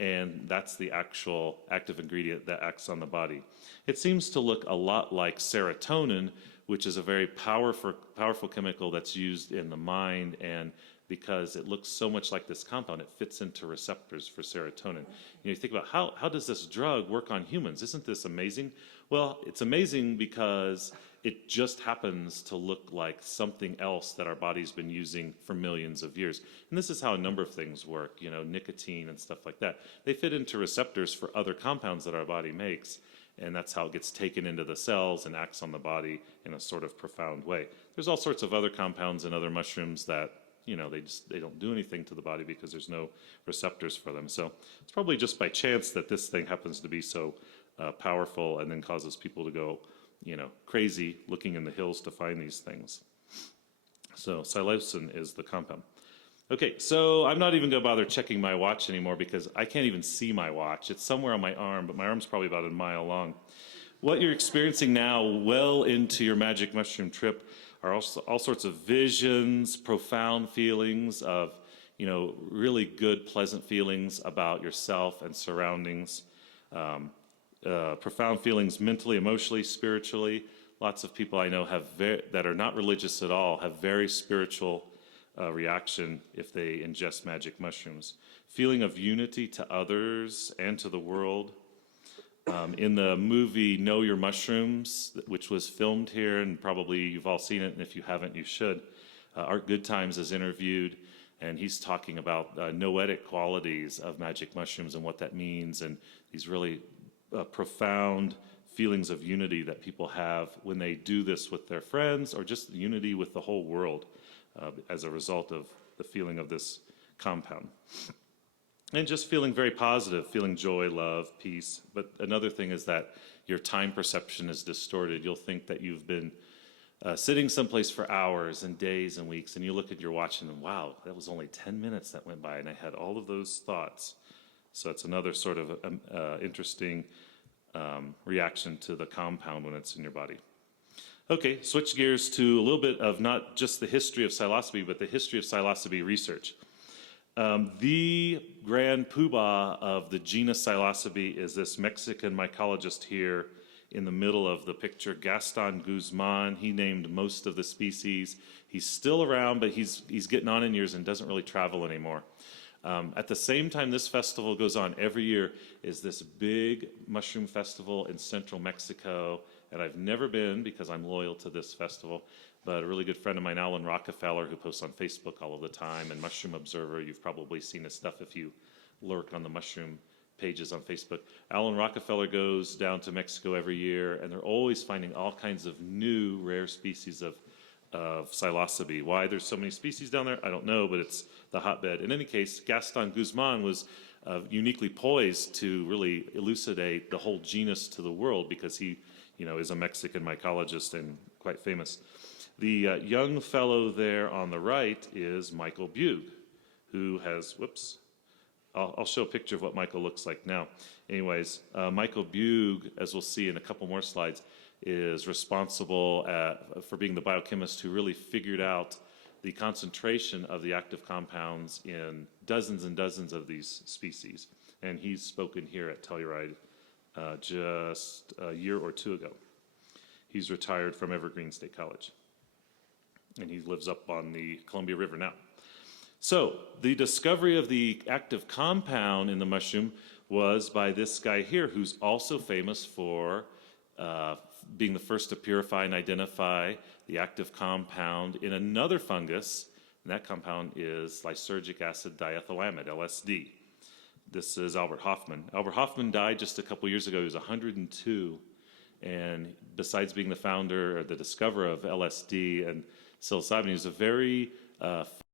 and that's the actual active ingredient that acts on the body. It seems to look a lot like serotonin, which is a very powerful chemical that's used in the mind, and because it looks so much like this compound, it fits into receptors for serotonin. You think about how does this drug work on humans? Isn't this amazing? Well, it's amazing because it just happens to look like something else that our body's been using for millions of years. And this is how a number of things work, nicotine and stuff like that. They fit into receptors for other compounds that our body makes, and that's how it gets taken into the cells and acts on the body in a sort of profound way. There's all sorts of other compounds in other mushrooms that they don't do anything to the body because there's no receptors for them. So it's probably just by chance that this thing happens to be so powerful and then causes people to go, crazy looking in the hills to find these things. So psilocin is the compound. Okay, so I'm not even going to bother checking my watch anymore because I can't even see my watch. It's somewhere on my arm, but my arm's probably about a mile long. What you're experiencing now, well into your magic mushroom trip, are also all sorts of visions, profound feelings of, really good, pleasant feelings about yourself and surroundings, profound feelings mentally, emotionally, spiritually. Lots of people I know that are not religious at all have very spiritual reaction if they ingest magic mushrooms. Feeling of unity to others and to the world. In the movie Know Your Mushrooms, which was filmed here, and probably you've all seen it, and if you haven't, you should. Art Goodtimes is interviewed, and he's talking about noetic qualities of magic mushrooms and what that means, and these really profound feelings of unity that people have when they do this with their friends, or just unity with the whole world as a result of the feeling of this compound. And just feeling very positive, feeling joy, love, peace. But another thing is that your time perception is distorted. You'll think that you've been sitting someplace for hours and days and weeks, and you look at your watch and wow, that was only 10 minutes that went by, and I had all of those thoughts. So it's another sort of interesting reaction to the compound when it's in your body. Okay, switch gears to a little bit of not just the history of psilocybin, but the history of psilocybin research. The grand poobah of the genus Psilocybe is this Mexican mycologist here in the middle of the picture, Gaston Guzman. He named most of the species. He's still around, but he's getting on in years and doesn't really travel anymore. At the same time this festival goes on every year is this big mushroom festival in central Mexico, and I've never been because I'm loyal to this festival. But a really good friend of mine, Alan Rockefeller, who posts on Facebook all of the time, and Mushroom Observer, you've probably seen his stuff if you lurk on the mushroom pages on Facebook. Alan Rockefeller goes down to Mexico every year, and they're always finding all kinds of new rare species of of psilocybe. Why there's so many species down there, I don't know, but it's the hotbed. In any case, Gaston Guzman was uniquely poised to really elucidate the whole genus to the world because he, is a Mexican mycologist and quite famous. The young fellow there on the right is Michael Bugue, who has, I'll show a picture of what Michael looks like now. Anyways, Michael Bugue, as we'll see in a couple more slides, is responsible for being the biochemist who really figured out the concentration of the active compounds in dozens and dozens of these species. And he's spoken here at Telluride just a year or two ago. He's retired from Evergreen State College. And he lives up on the Columbia River now. So the discovery of the active compound in the mushroom was by this guy here, who's also famous for being the first to purify and identify the active compound in another fungus, and that compound is lysergic acid diethylamide, LSD. This is Albert Hofmann. Albert Hofmann died just a couple years ago. He was 102, and besides being the founder or the discoverer of LSD and psilocybin, he was a very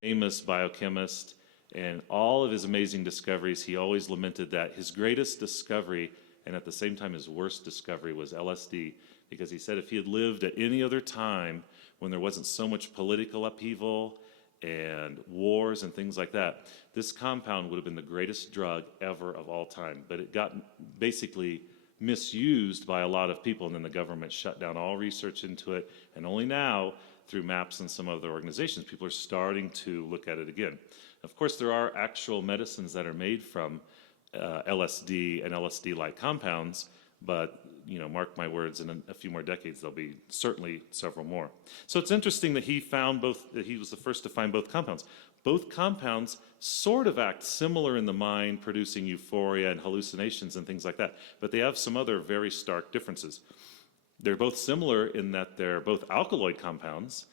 famous biochemist, and all of his amazing discoveries, he always lamented that his greatest discovery and at the same time his worst discovery was LSD, because he said if he had lived at any other time when there wasn't so much political upheaval and wars and things like that, this compound would have been the greatest drug ever of all time. But it got basically misused by a lot of people, and then the government shut down all research into it, and only now, through MAPS and some other organizations, people are starting to look at it again. Of course, there are actual medicines that are made from LSD and LSD-like compounds, but mark my words, in a few more decades, there'll be certainly several more. So it's interesting that he was the first to find both compounds. Both compounds sort of act similar in the mind, producing euphoria and hallucinations and things like that, but they have some other very stark differences. They're both similar in that they're both alkaloid compounds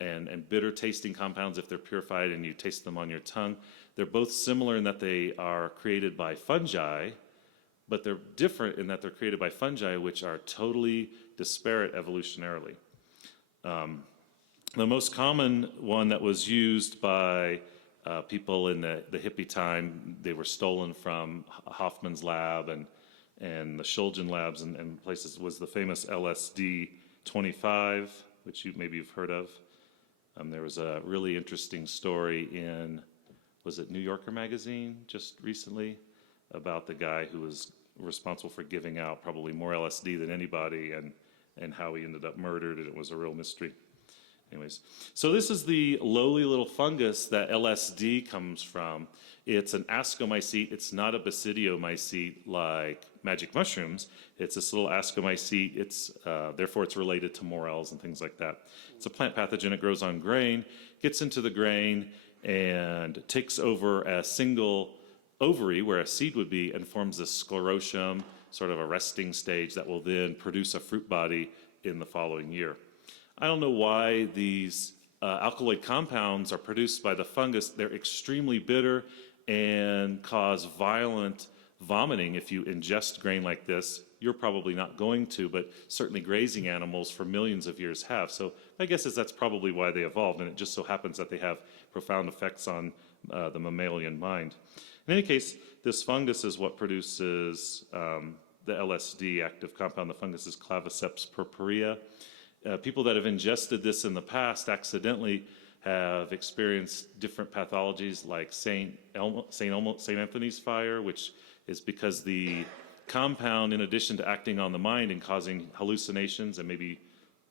and bitter tasting compounds if they're purified and you taste them on your tongue. They're both similar in that they are created by fungi, but they're different in that they're created by fungi which are totally disparate evolutionarily. The most common one that was used by people in the hippie time, they were stolen from Hoffman's lab and the Shulgin labs and places, was the famous LSD-25, which maybe you've heard of. There was a really interesting story in, was it New Yorker magazine just recently, about the guy who was responsible for giving out probably more LSD than anybody and how he ended up murdered, and it was a real mystery. Anyways, so this is the lowly little fungus that LSD comes from. It's an ascomycete. It's not a basidiomycete like magic mushrooms. It's this little ascomycete. Therefore, it's related to morels and things like that. It's a plant pathogen. It grows on grain, gets into the grain, and takes over a single ovary where a seed would be and forms this sclerotium, sort of a resting stage that will then produce a fruit body in the following year. I don't know why these alkaloid compounds are produced by the fungus. They're extremely bitter and cause violent vomiting if you ingest grain like this. You're probably not going to, but certainly grazing animals for millions of years have. So my guess is that's probably why they evolved, and it just so happens that they have profound effects on the mammalian mind. In any case, this fungus is what produces the LSD active compound. The fungus is Claviceps purpurea. People that have ingested this in the past accidentally have experienced different pathologies like St. Anthony's fire, which is because the compound, in addition to acting on the mind and causing hallucinations and maybe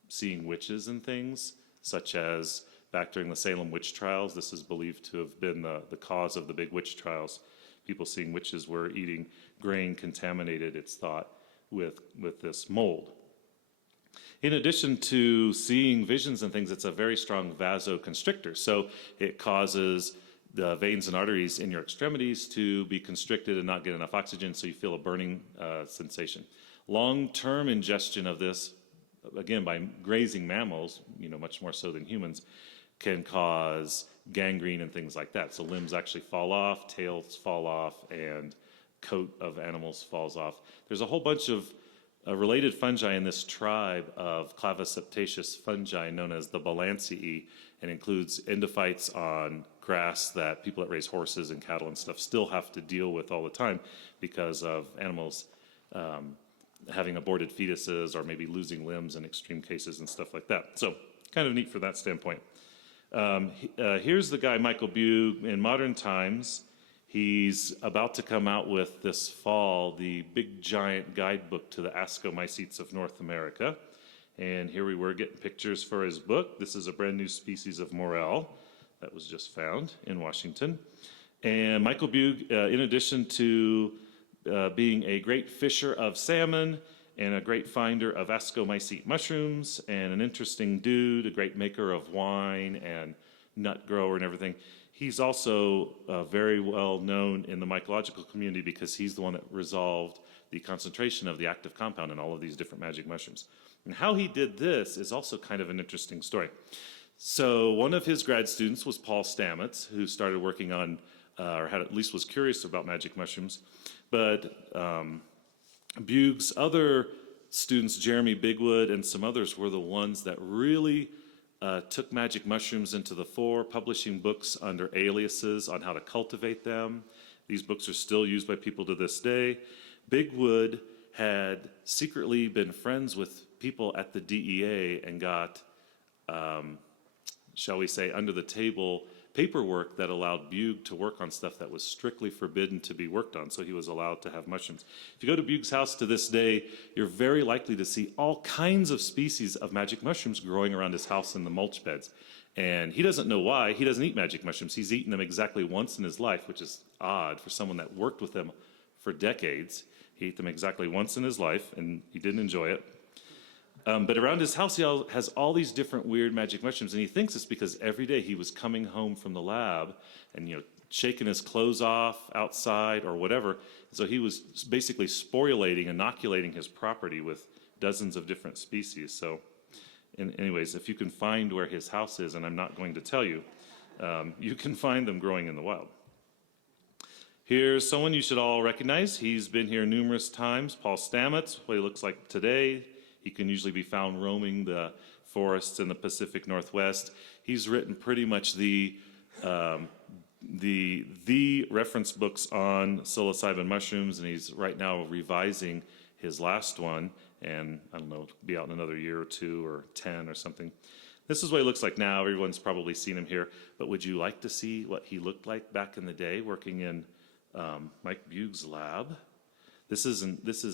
seeing witches and things, such as back during the Salem witch trials, this is believed to have been the cause of the big witch trials. People seeing witches were eating grain contaminated, it's thought, with this mold. In addition to seeing visions and things, it's a very strong vasoconstrictor. So it causes the veins and arteries in your extremities to be constricted and not get enough oxygen, so you feel a burning sensation. Long-term ingestion of this, again, by grazing mammals, much more so than humans, can cause gangrene and things like that. So limbs actually fall off, tails fall off, and coat of animals falls off. There's a whole bunch of a related fungi in this tribe of clavoseptaceous fungi known as the Balancea, and includes endophytes on grass that people that raise horses and cattle and stuff still have to deal with all the time because of animals having aborted fetuses or maybe losing limbs in extreme cases and stuff like that. So kind of neat for that standpoint. Here's the guy, Michael Bugh, in modern times. He's about to come out with this fall the big giant guidebook to the Ascomycetes of North America. And here we were getting pictures for his book. This is a brand new species of morel that was just found in Washington. And Michael Bugh, in addition to being a great fisher of salmon and a great finder of Ascomycete mushrooms and an interesting dude, a great maker of wine and nut grower and everything, he's also very well known in the mycological community because he's the one that resolved the concentration of the active compound in all of these different magic mushrooms. And how he did this is also kind of an interesting story. So one of his grad students was Paul Stamets, who started working on, or had at least was curious about magic mushrooms. But Bugh's other students, Jeremy Bigwood and some others, were the ones that really took magic mushrooms into the fore, publishing books under aliases on how to cultivate them. These books are still used by people to this day. Bigwood had secretly been friends with people at the DEA and got, shall we say, under the table paperwork that allowed Bugh to work on stuff that was strictly forbidden to be worked on, so he was allowed to have mushrooms. If you go to Bugh's house to this day, you're very likely to see all kinds of species of magic mushrooms growing around his house in the mulch beds. And he doesn't know why. He doesn't eat magic mushrooms. He's eaten them exactly once in his life, which is odd for someone that worked with them for decades. He ate them exactly once in his life, and he didn't enjoy it. But around his house, he has all these different weird magic mushrooms, and he thinks it's because every day he was coming home from the lab and, shaking his clothes off outside or whatever. So he was basically sporulating, inoculating his property with dozens of different species. So anyways, if you can find where his house is, and I'm not going to tell you, you can find them growing in the wild. Here's someone you should all recognize. He's been here numerous times, Paul Stamets, what he looks like today. He can usually be found roaming the forests in the Pacific Northwest. He's written pretty much the reference books on psilocybin mushrooms, and he's right now revising his last one, and I don't know, it'll be out in another year or 2 or 10 or something. This is what he looks like now. Everyone's probably seen him here, but would you like to see what he looked like back in the day working in Mike Bugh's lab? This is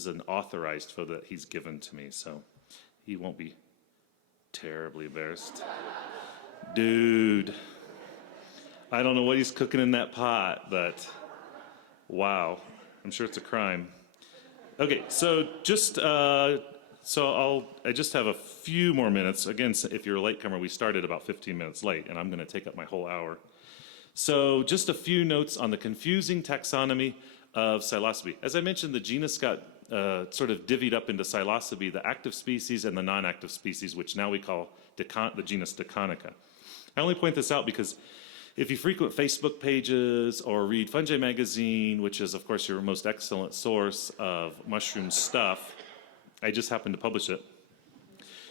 an authorized photo that he's given to me, so he won't be terribly embarrassed. Dude, I don't know what he's cooking in that pot, but wow, I'm sure it's a crime. Okay, so I just have a few more minutes. Again, if you're a latecomer, we started about 15 minutes late, and I'm going to take up my whole hour. So just a few notes on the confusing taxonomy of psilocybe. As I mentioned, the genus got sort of divvied up into psilocybe, the active species and the non-active species, which now we call the genus Diconica. I only point this out because if you frequent Facebook pages or read Fungi Magazine, which is, of course, your most excellent source of mushroom stuff, I just happened to publish it,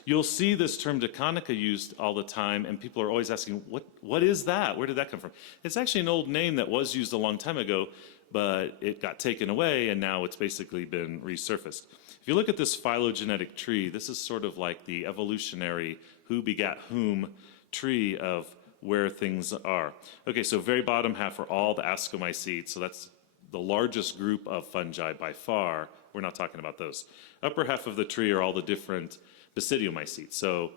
you'll see this term Diconica used all the time, and people are always asking, what is that? Where did that come from? It's actually an old name that was used a long time ago, but it got taken away, and now it's basically been resurfaced. If you look at this phylogenetic tree, this is sort of like the evolutionary who begat whom tree of where things are. Okay, so very bottom half are all the Ascomycetes, so that's the largest group of fungi by far. We're not talking about those. Upper half of the tree are all the different Basidiomycetes. So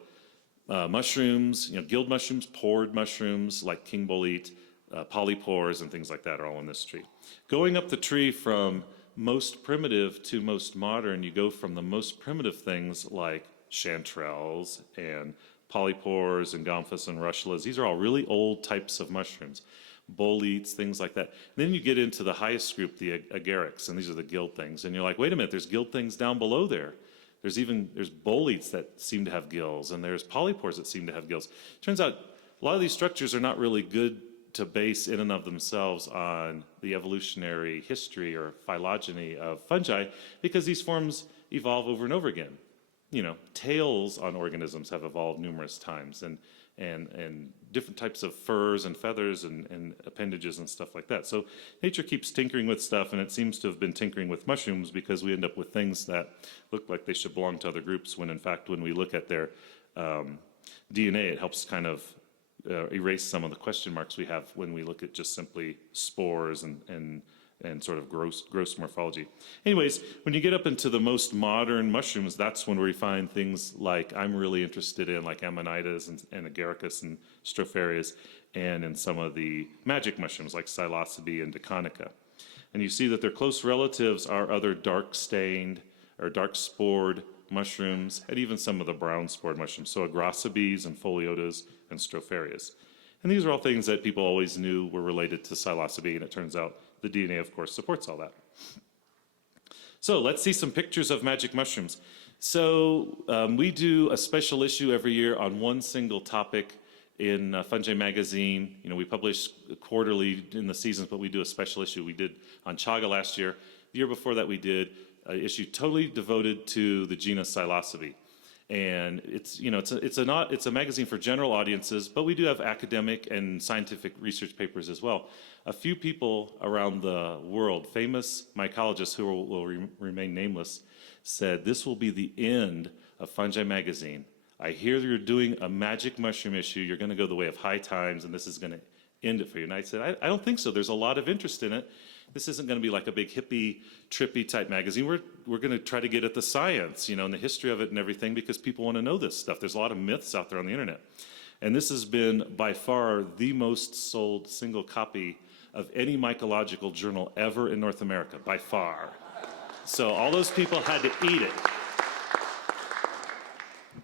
mushrooms, guild mushrooms, pored mushrooms like king bolete, polypores and things like that are all in this tree. Going up the tree from most primitive to most modern, you go from the most primitive things like chanterelles and polypores and gomphus and russulas. These are all really old types of mushrooms. Boletes, things like that. And then you get into the highest group, the agarics, and these are the guild things. And you're like, wait a minute, there's guild things down below there. There's boletes that seem to have gills, and there's polypores that seem to have gills. Turns out a lot of these structures are not really good to base in and of themselves on the evolutionary history or phylogeny of fungi, because these forms evolve over and over again. Tails on organisms have evolved numerous times, and different types of furs and feathers and appendages and stuff like that. So nature keeps tinkering with stuff, and it seems to have been tinkering with mushrooms because we end up with things that look like they should belong to other groups, when in fact, when we look at their DNA, it helps kind of erase some of the question marks we have when we look at just simply spores and sort of gross morphology. Anyways, when you get up into the most modern mushrooms, that's when we find things like I'm really interested in, like Amanitas and Agaricus and Stropharias, and in some of the magic mushrooms like Psilocybe and Diconica. And you see that their close relatives are other dark-stained or dark-spored mushrooms, and even some of the brown-spored mushrooms, so Agroscibes and Foliotas and Stropharias. And these are all things that people always knew were related to Psilocybe, and it turns out the DNA, of course, supports all that. So let's see some pictures of magic mushrooms. So we do a special issue every year on one single topic in Fungi Magazine. We publish quarterly in the seasons, but we do a special issue. We did on chaga last year. The year before that, we did an issue totally devoted to the genus Psilocybe. And it's a magazine for general audiences, but we do have academic and scientific research papers as well. A few people around the world, famous mycologists who will remain nameless, said this will be the end of Fungi Magazine. I hear you're doing a magic mushroom issue. You're going to go the way of high times, and this is going to end it for you. And I said, I don't think so. There's a lot of interest in it. This isn't going to be like a big hippie, trippy type magazine. We're going to try to get at the science, and the history of it and everything, because people want to know this stuff. There's a lot of myths out there on the internet. And this has been by far the most sold single copy of any mycological journal ever in North America, by far. So all those people had to eat it.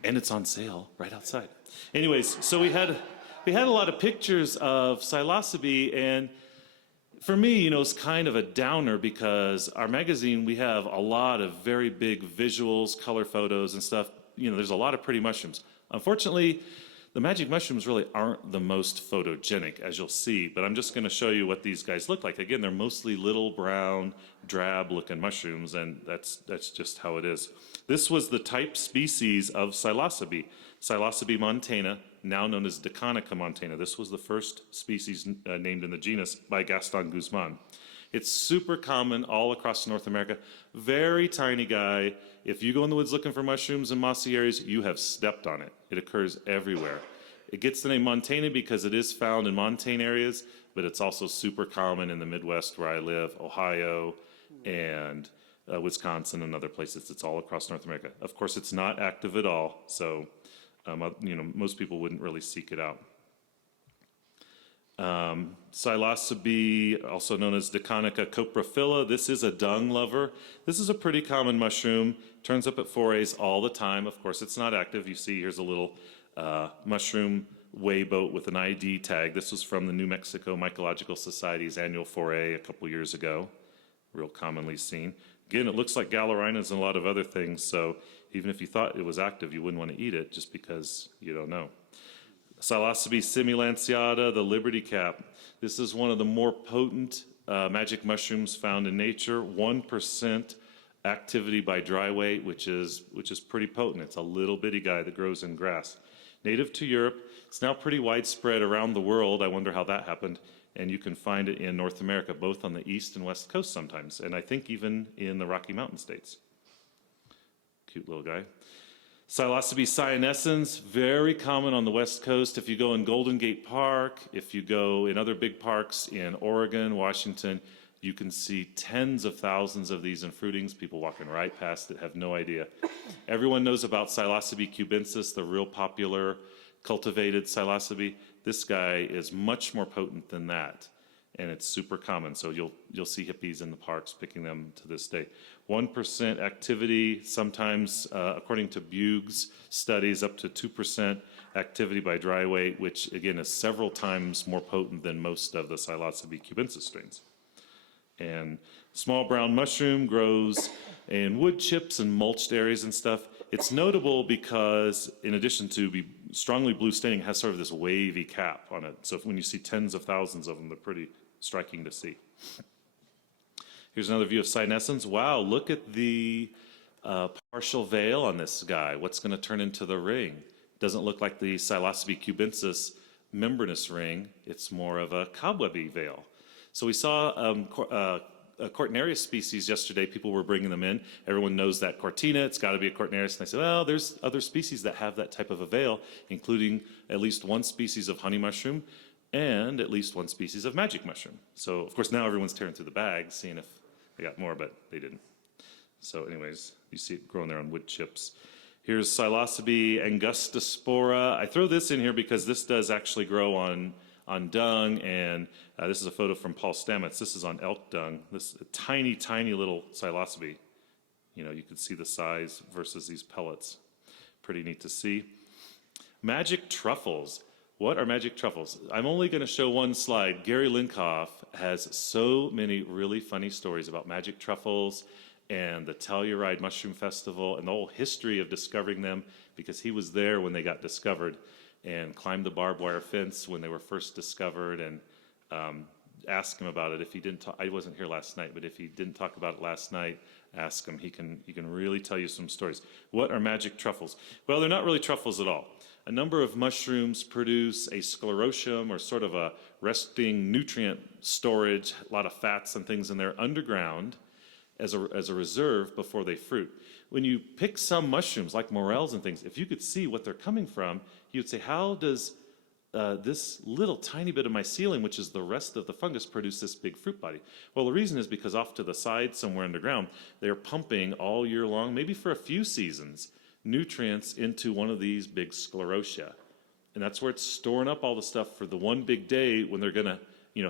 And it's on sale right outside. Anyways, so we had a lot of pictures of Psilocybe, and for me, it's kind of a downer because our magazine, we have a lot of very big visuals, color photos and stuff. There's a lot of pretty mushrooms. Unfortunately, the magic mushrooms really aren't the most photogenic, as you'll see, but I'm just going to show you what these guys look like. Again, they're mostly little brown, drab-looking mushrooms, and that's just how it is. This was the type species of Psilocybe, Psilocybe montana, now known as Diconica montana. This was the first species named in the genus by Gaston Guzman. It's super common all across North America. Very tiny guy. If you go in the woods looking for mushrooms in mossy areas, you have stepped on it. It occurs everywhere. It gets the name montana because it is found in montane areas, but it's also super common in the Midwest where I live, Ohio, and Wisconsin and other places. It's all across North America. Of course, it's not active at all, so most people wouldn't really seek it out. Psilocybe, also known as Diconica coprophylla. This is a dung lover. This is a pretty common mushroom. Turns up at forays all the time. Of course, it's not active. You see, here's a little mushroom weigh boat with an ID tag. This was from the New Mexico Mycological Society's annual foray a couple years ago. Real commonly seen. Again, it looks like gallerinas and a lot of other things, so even if you thought it was active, you wouldn't want to eat it just because you don't know. Psilocybe similanciata, the Liberty Cap. This is one of the more potent magic mushrooms found in nature. 1% activity by dry weight, which is pretty potent. It's a little bitty guy that grows in grass. Native to Europe. It's now pretty widespread around the world. I wonder how that happened. And you can find it in North America, both on the east and west coast sometimes, and I think even in the Rocky Mountain states. Cute little guy. Psilocybe cyanescens, very common on the west coast. If you go in Golden Gate Park, if you go in other big parks in Oregon, Washington, you can see tens of thousands of these in fruitings. People walking right past it have no idea. Everyone knows about Psilocybe cubensis, the real popular cultivated Psilocybe. This guy is much more potent than that, and it's super common. So you'll see hippies in the parks picking them to this day. 1% activity, sometimes, according to Bugh's studies, up to 2% activity by dry weight, which again is several times more potent than most of the Psilocybe cubensis strains. And small brown mushroom grows in wood chips and mulched areas and stuff. It's notable because, in addition to be strongly blue staining, it has sort of this wavy cap on it. So when you see tens of thousands of them, they're pretty striking to see. Here's another view of cyanescens. Wow, look at the partial veil on this guy. What's going to turn into the ring? Doesn't look like the Psilocybe cubensis membranous ring. It's more of a cobwebby veil. So we saw a Cortinarius species yesterday. People were bringing them in. Everyone knows that Cortina, it's got to be a Cortinarius. And I said, well, there's other species that have that type of a veil, including at least one species of honey mushroom and at least one species of magic mushroom. So, of course, now everyone's tearing through the bag, seeing if they got more, but they didn't. So anyways, you see it growing there on wood chips. Here's Psilocybe angustispora. I throw this in here because this does actually grow on dung, and this is a photo from Paul Stamets. This is on elk dung. This tiny, tiny little Psilocybe. You know, you can see the size versus these pellets. Pretty neat to see. Magic truffles. What are magic truffles? I'm only going to show one slide. Gary Linkoff has so many really funny stories about magic truffles and the Telluride Mushroom Festival and the whole history of discovering them, because he was there when they got discovered and climbed the barbed wire fence when they were first discovered, and ask him about it. If he didn't talk, I wasn't here last night, but if he didn't talk about it last night, ask him. He can really tell you some stories. What are magic truffles? Well, they're not really truffles at all. A number of mushrooms produce a sclerotium, or sort of a resting nutrient storage, a lot of fats and things in there underground as a reserve before they fruit. When you pick some mushrooms, like morels and things, if you could see what they're coming from, you'd say, how does this little tiny bit of mycelium, which is the rest of the fungus, produce this big fruit body? Well, the reason is because off to the side, somewhere underground, they're pumping all year long, maybe for a few seasons, nutrients into one of these big sclerotia. And that's where it's storing up all the stuff for the one big day when they're going to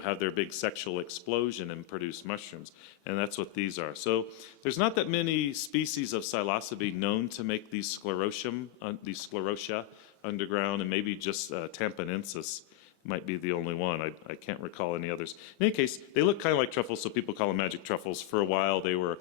have their big sexual explosion and produce mushrooms. And that's what these are. So there's not that many species of Psilocybe known to make these sclerotia underground, and maybe just Tampanensis might be the only one. I can't recall any others. In any case, they look kind of like truffles, so people call them magic truffles. For a while, they were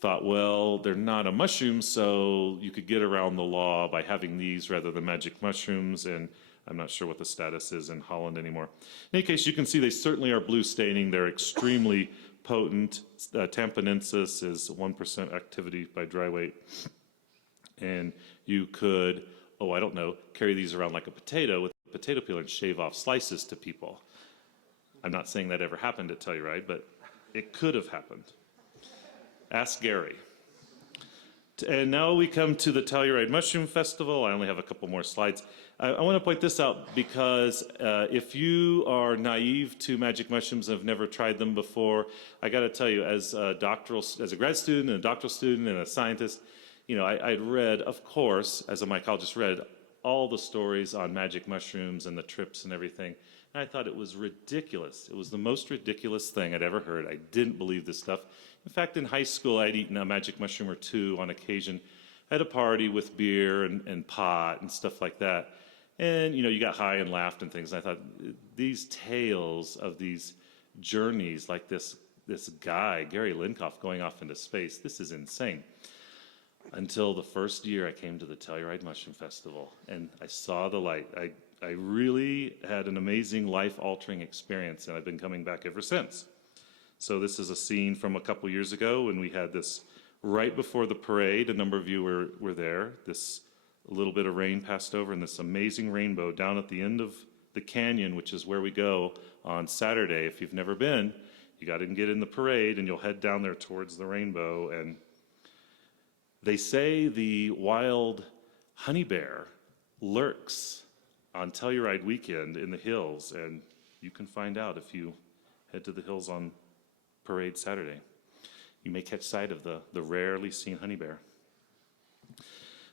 thought, well, they're not a mushroom, so you could get around the law by having these rather than magic mushrooms, and I'm not sure what the status is in Holland anymore. In any case, you can see they certainly are blue staining. They're extremely potent. Tampanensis is 1% activity by dry weight. And you could, I don't know, carry these around like a potato with a potato peeler and shave off slices to people. I'm not saying that ever happened at Telluride, but it could have happened. Ask Gary. And now we come to the Telluride Mushroom Festival. I only have a couple more slides. I want to point this out because if you are naive to magic mushrooms and have never tried them before, I got to tell you, as a grad student and a doctoral student and a scientist, I'd read, of course, as a mycologist, read all the stories on magic mushrooms and the trips and everything. And I thought it was ridiculous. It was the most ridiculous thing I'd ever heard. I didn't believe this stuff. In fact, in high school, I'd eaten a magic mushroom or two on occasion at a party with beer and pot and stuff like that. And, you got high and laughed and things. And I thought, these tales of these journeys, like this guy, Gary Linkoff, going off into space, this is insane. Until the first year I came to the Telluride Mushroom Festival, and I saw the light. I really had an amazing life-altering experience, and I've been coming back ever since. So this is a scene from a couple years ago when we had this right before the parade. A number of you were there. This little bit of rain passed over, and this amazing rainbow down at the end of the canyon, which is where we go on Saturday. If you've never been, you got to get in the parade, and you'll head down there towards the rainbow. And they say the wild honey bear lurks on Telluride weekend in the hills, and you can find out if you head to the hills on Parade Saturday. You may catch sight of the rarely seen honey bear.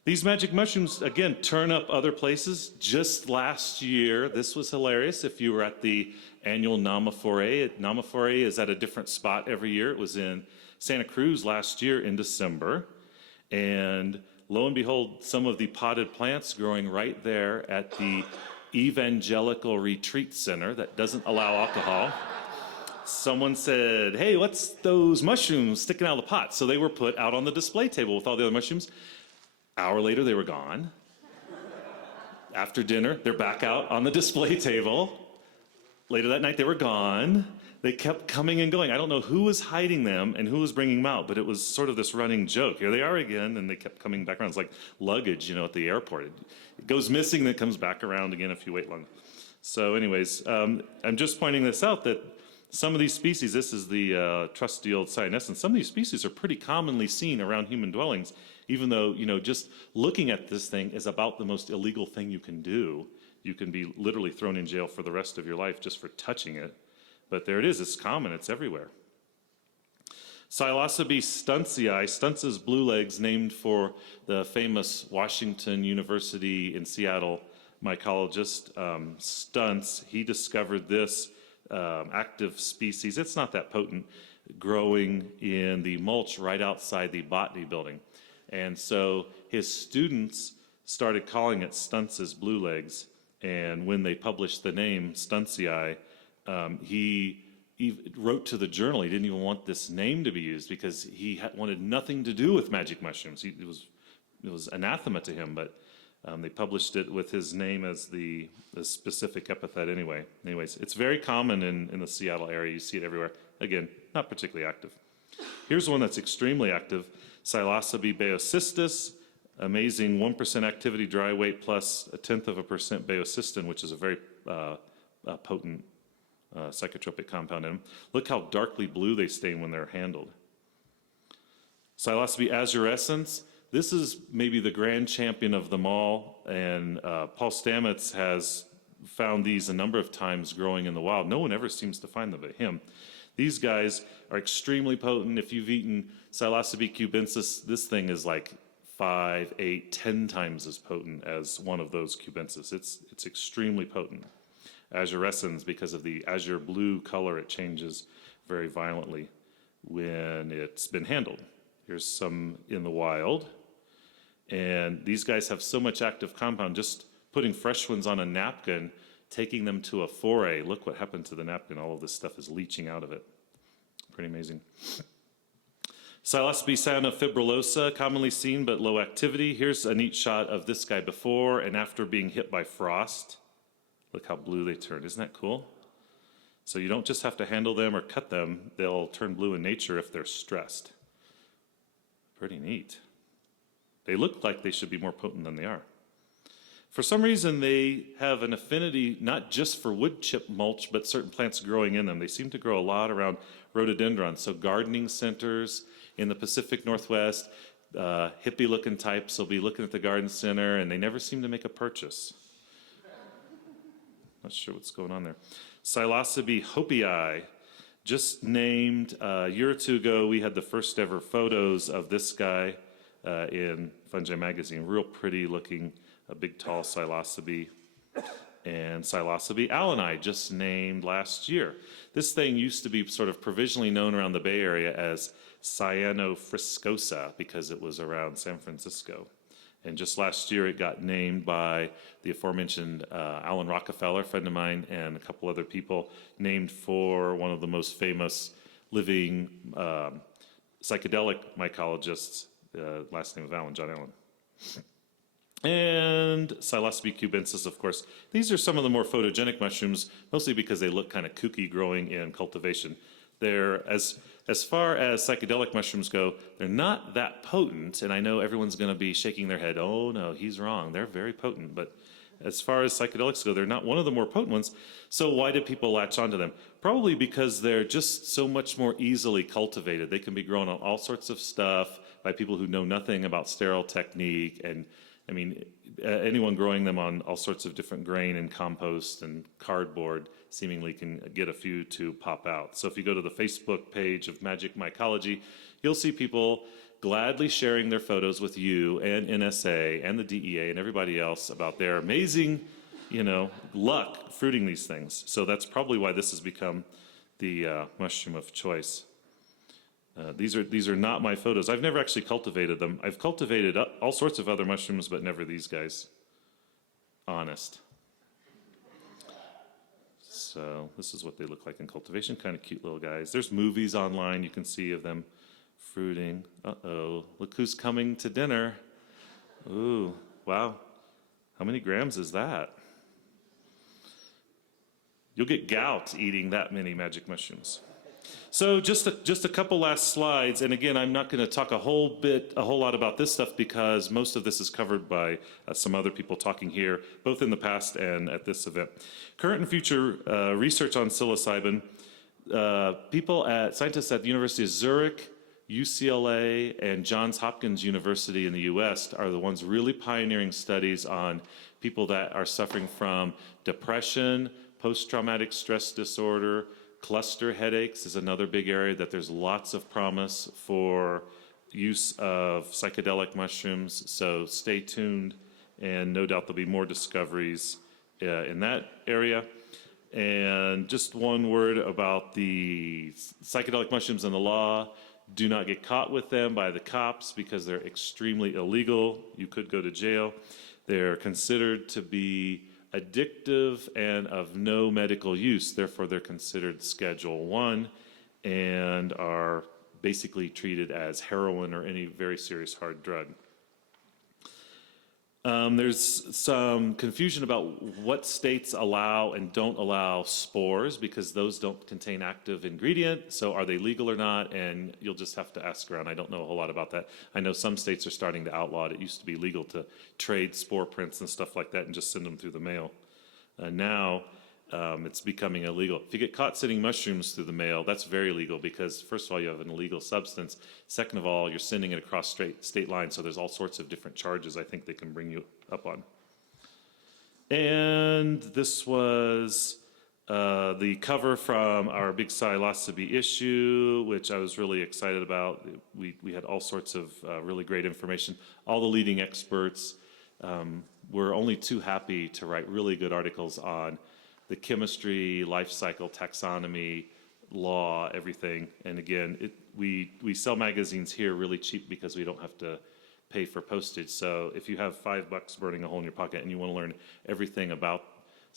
These magic mushrooms, again, turn up other places. Just last year, this was hilarious. If you were at the annual Namaforay, Namaforay is at a different spot every year. It was in Santa Cruz last year in December. And lo and behold, some of the potted plants growing right there at the Evangelical Retreat Center that doesn't allow alcohol. Someone said, hey, what's those mushrooms sticking out of the pot? So they were put out on the display table with all the other mushrooms. Hour later, they were gone. After dinner, they're back out on the display table. Later that night, they were gone. They kept coming and going. I don't know who was hiding them and who was bringing them out, but it was sort of this running joke. Here they are again, and they kept coming back around. It's like luggage, at the airport. It goes missing, then it comes back around again if you wait long. So anyways, I'm just pointing this out that some of these species, this is the trusty old cyanescens, some of these species are pretty commonly seen around human dwellings, even though, just looking at this thing is about the most illegal thing you can do. You can be literally thrown in jail for the rest of your life just for touching it. But there it is, it's common, it's everywhere. Psilocybe stuntsii, Stunts is blue legs, named for the famous Washington University in Seattle mycologist, Stunts. He discovered this active species, it's not that potent, growing in the mulch right outside the botany building. And so his students started calling it Stunts' blue legs, and when they published the name Stuntsii, he wrote to the journal. He didn't even want this name to be used because he wanted nothing to do with magic mushrooms. It was anathema to him, but they published it with his name as the specific epithet anyway. Anyways, it's very common in the Seattle area. You see it everywhere. Again, not particularly active. Here's one that's extremely active, Psilocybe baeocystis, amazing 1% activity dry weight plus 0.1% baeocystin, which is a very potent psychotropic compound in them. Look how darkly blue they stain when they're handled. Psilocybe azurescens, this is maybe the grand champion of them all, and Paul Stamets has found these a number of times growing in the wild. No one ever seems to find them but him. These guys are extremely potent. If you've eaten Psilocybe cubensis, this thing is like 5, 8, 10 times as potent as one of those cubensis. It's extremely potent. Azurescens, because of the azure blue color, it changes very violently when it's been handled. Here's some in the wild. And these guys have so much active compound, just putting fresh ones on a napkin, taking them to a foray. Look what happened to the napkin. All of this stuff is leaching out of it. Pretty amazing. Psilocybe cyanofibrillosa, commonly seen but low activity. Here's a neat shot of this guy before and after being hit by frost. Look how blue they turn. Isn't that cool? So you don't just have to handle them or cut them. They'll turn blue in nature if they're stressed. Pretty neat. They look like they should be more potent than they are. For some reason, they have an affinity not just for wood chip mulch, but certain plants growing in them. They seem to grow a lot around rhododendrons. So gardening centers in the Pacific Northwest, hippie-looking types will be looking at the garden center, and they never seem to make a purchase. Not sure what's going on there. Psilocybe hopeii, just named a year or two ago. We had the first ever photos of this guy in Fungi magazine. Real pretty looking, a big tall psilocybe. And Psilocybe alani, just named last year. This thing used to be sort of provisionally known around the Bay Area as Cyanofriscosa because it was around San Francisco. And just last year, it got named by the aforementioned Alan Rockefeller, a friend of mine, and a couple other people, named for one of the most famous living psychedelic mycologists, last name of Allen, John Allen. And Psilocybe cubensis, of course. These are some of the more photogenic mushrooms, mostly because they look kind of kooky growing in cultivation. They're, as far as psychedelic mushrooms go, they're not that potent, and I know everyone's going to be shaking their head, oh no, he's wrong, they're very potent, but as far as psychedelics go, they're not one of the more potent ones, so why did people latch onto them? Probably because they're just so much more easily cultivated. They can be grown on all sorts of stuff by people who know nothing about sterile technique, and I mean, anyone growing them on all sorts of different grain and compost and cardboard seemingly can get a few to pop out. So if you go to the Facebook page of Magic Mycology, you'll see people gladly sharing their photos with you and NSA and the DEA and everybody else about their amazing, luck fruiting these things. So that's probably why this has become the mushroom of choice. These are not my photos. I've never actually cultivated them. I've cultivated all sorts of other mushrooms, but never these guys. Honest. So this is what they look like in cultivation. Kind of cute little guys. There's movies online you can see of them fruiting. Uh-oh. Look who's coming to dinner. Ooh, wow. How many grams is that? You'll get gout eating that many magic mushrooms. So just a couple last slides, and again, I'm not going to talk a whole lot about this stuff because most of this is covered by some other people talking here, both in the past and at this event. Current and future research on psilocybin. Scientists at the University of Zurich, UCLA, and Johns Hopkins University in the U.S. are the ones really pioneering studies on people that are suffering from depression, post-traumatic stress disorder. Cluster headaches is another big area that there's lots of promise for use of psychedelic mushrooms, so stay tuned, and no doubt there'll be more discoveries in that area. And just one word about the psychedelic mushrooms and the law. Do not get caught with them by the cops because they're extremely illegal. You could go to jail. They're considered to be addictive and of no medical use. Therefore, they're considered Schedule 1 and are basically treated as heroin or any very serious hard drug. There's some confusion about what states allow and don't allow spores because those don't contain active ingredient. So are they legal or not? And you'll just have to ask around. I don't know a whole lot about that. I know some states are starting to outlaw it. It used to be legal to trade spore prints and stuff like that and just send them through the mail. Now it's becoming illegal. If you get caught sending mushrooms through the mail, that's very legal because, first of all, you have an illegal substance. Second of all, you're sending it across state lines, so there's all sorts of different charges I think they can bring you up on. And this was the cover from our big psilocybe issue, which I was really excited about. We had all sorts of really great information. All the leading experts were only too happy to write really good articles on the chemistry, life cycle, taxonomy, law, everything. And again, we sell magazines here really cheap because we don't have to pay for postage. So if you have $5 burning a hole in your pocket and you want to learn everything about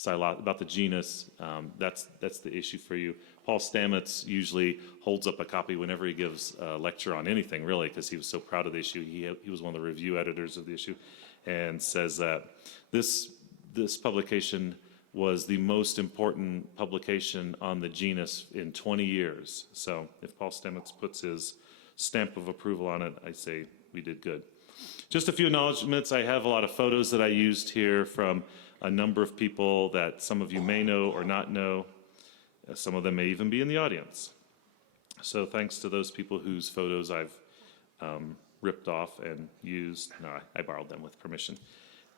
the genus, that's the issue for you. Paul Stamets usually holds up a copy whenever he gives a lecture on anything, really, because he was so proud of the issue. He was one of the review editors of the issue, and says that this publication was the most important publication on the genus in 20 years. So if Paul Stamets puts his stamp of approval on it, I say we did good. Just a few acknowledgments. I have a lot of photos that I used here from a number of people that some of you may know or not know. Some of them may even be in the audience. So thanks to those people whose photos I've ripped off and used. No, I borrowed them with permission.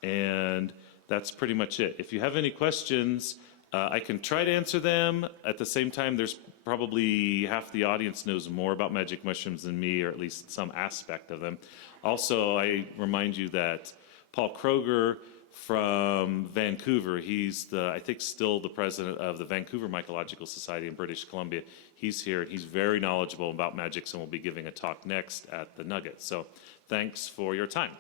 And that's pretty much it. If you have any questions, I can try to answer them. At the same time, there's probably half the audience knows more about magic mushrooms than me, or at least some aspect of them. Also, I remind you that Paul Kroger from Vancouver, he's I think still the president of the Vancouver Mycological Society in British Columbia. He's here. He's very knowledgeable about magics and will be giving a talk next at the Nugget. So thanks for your time.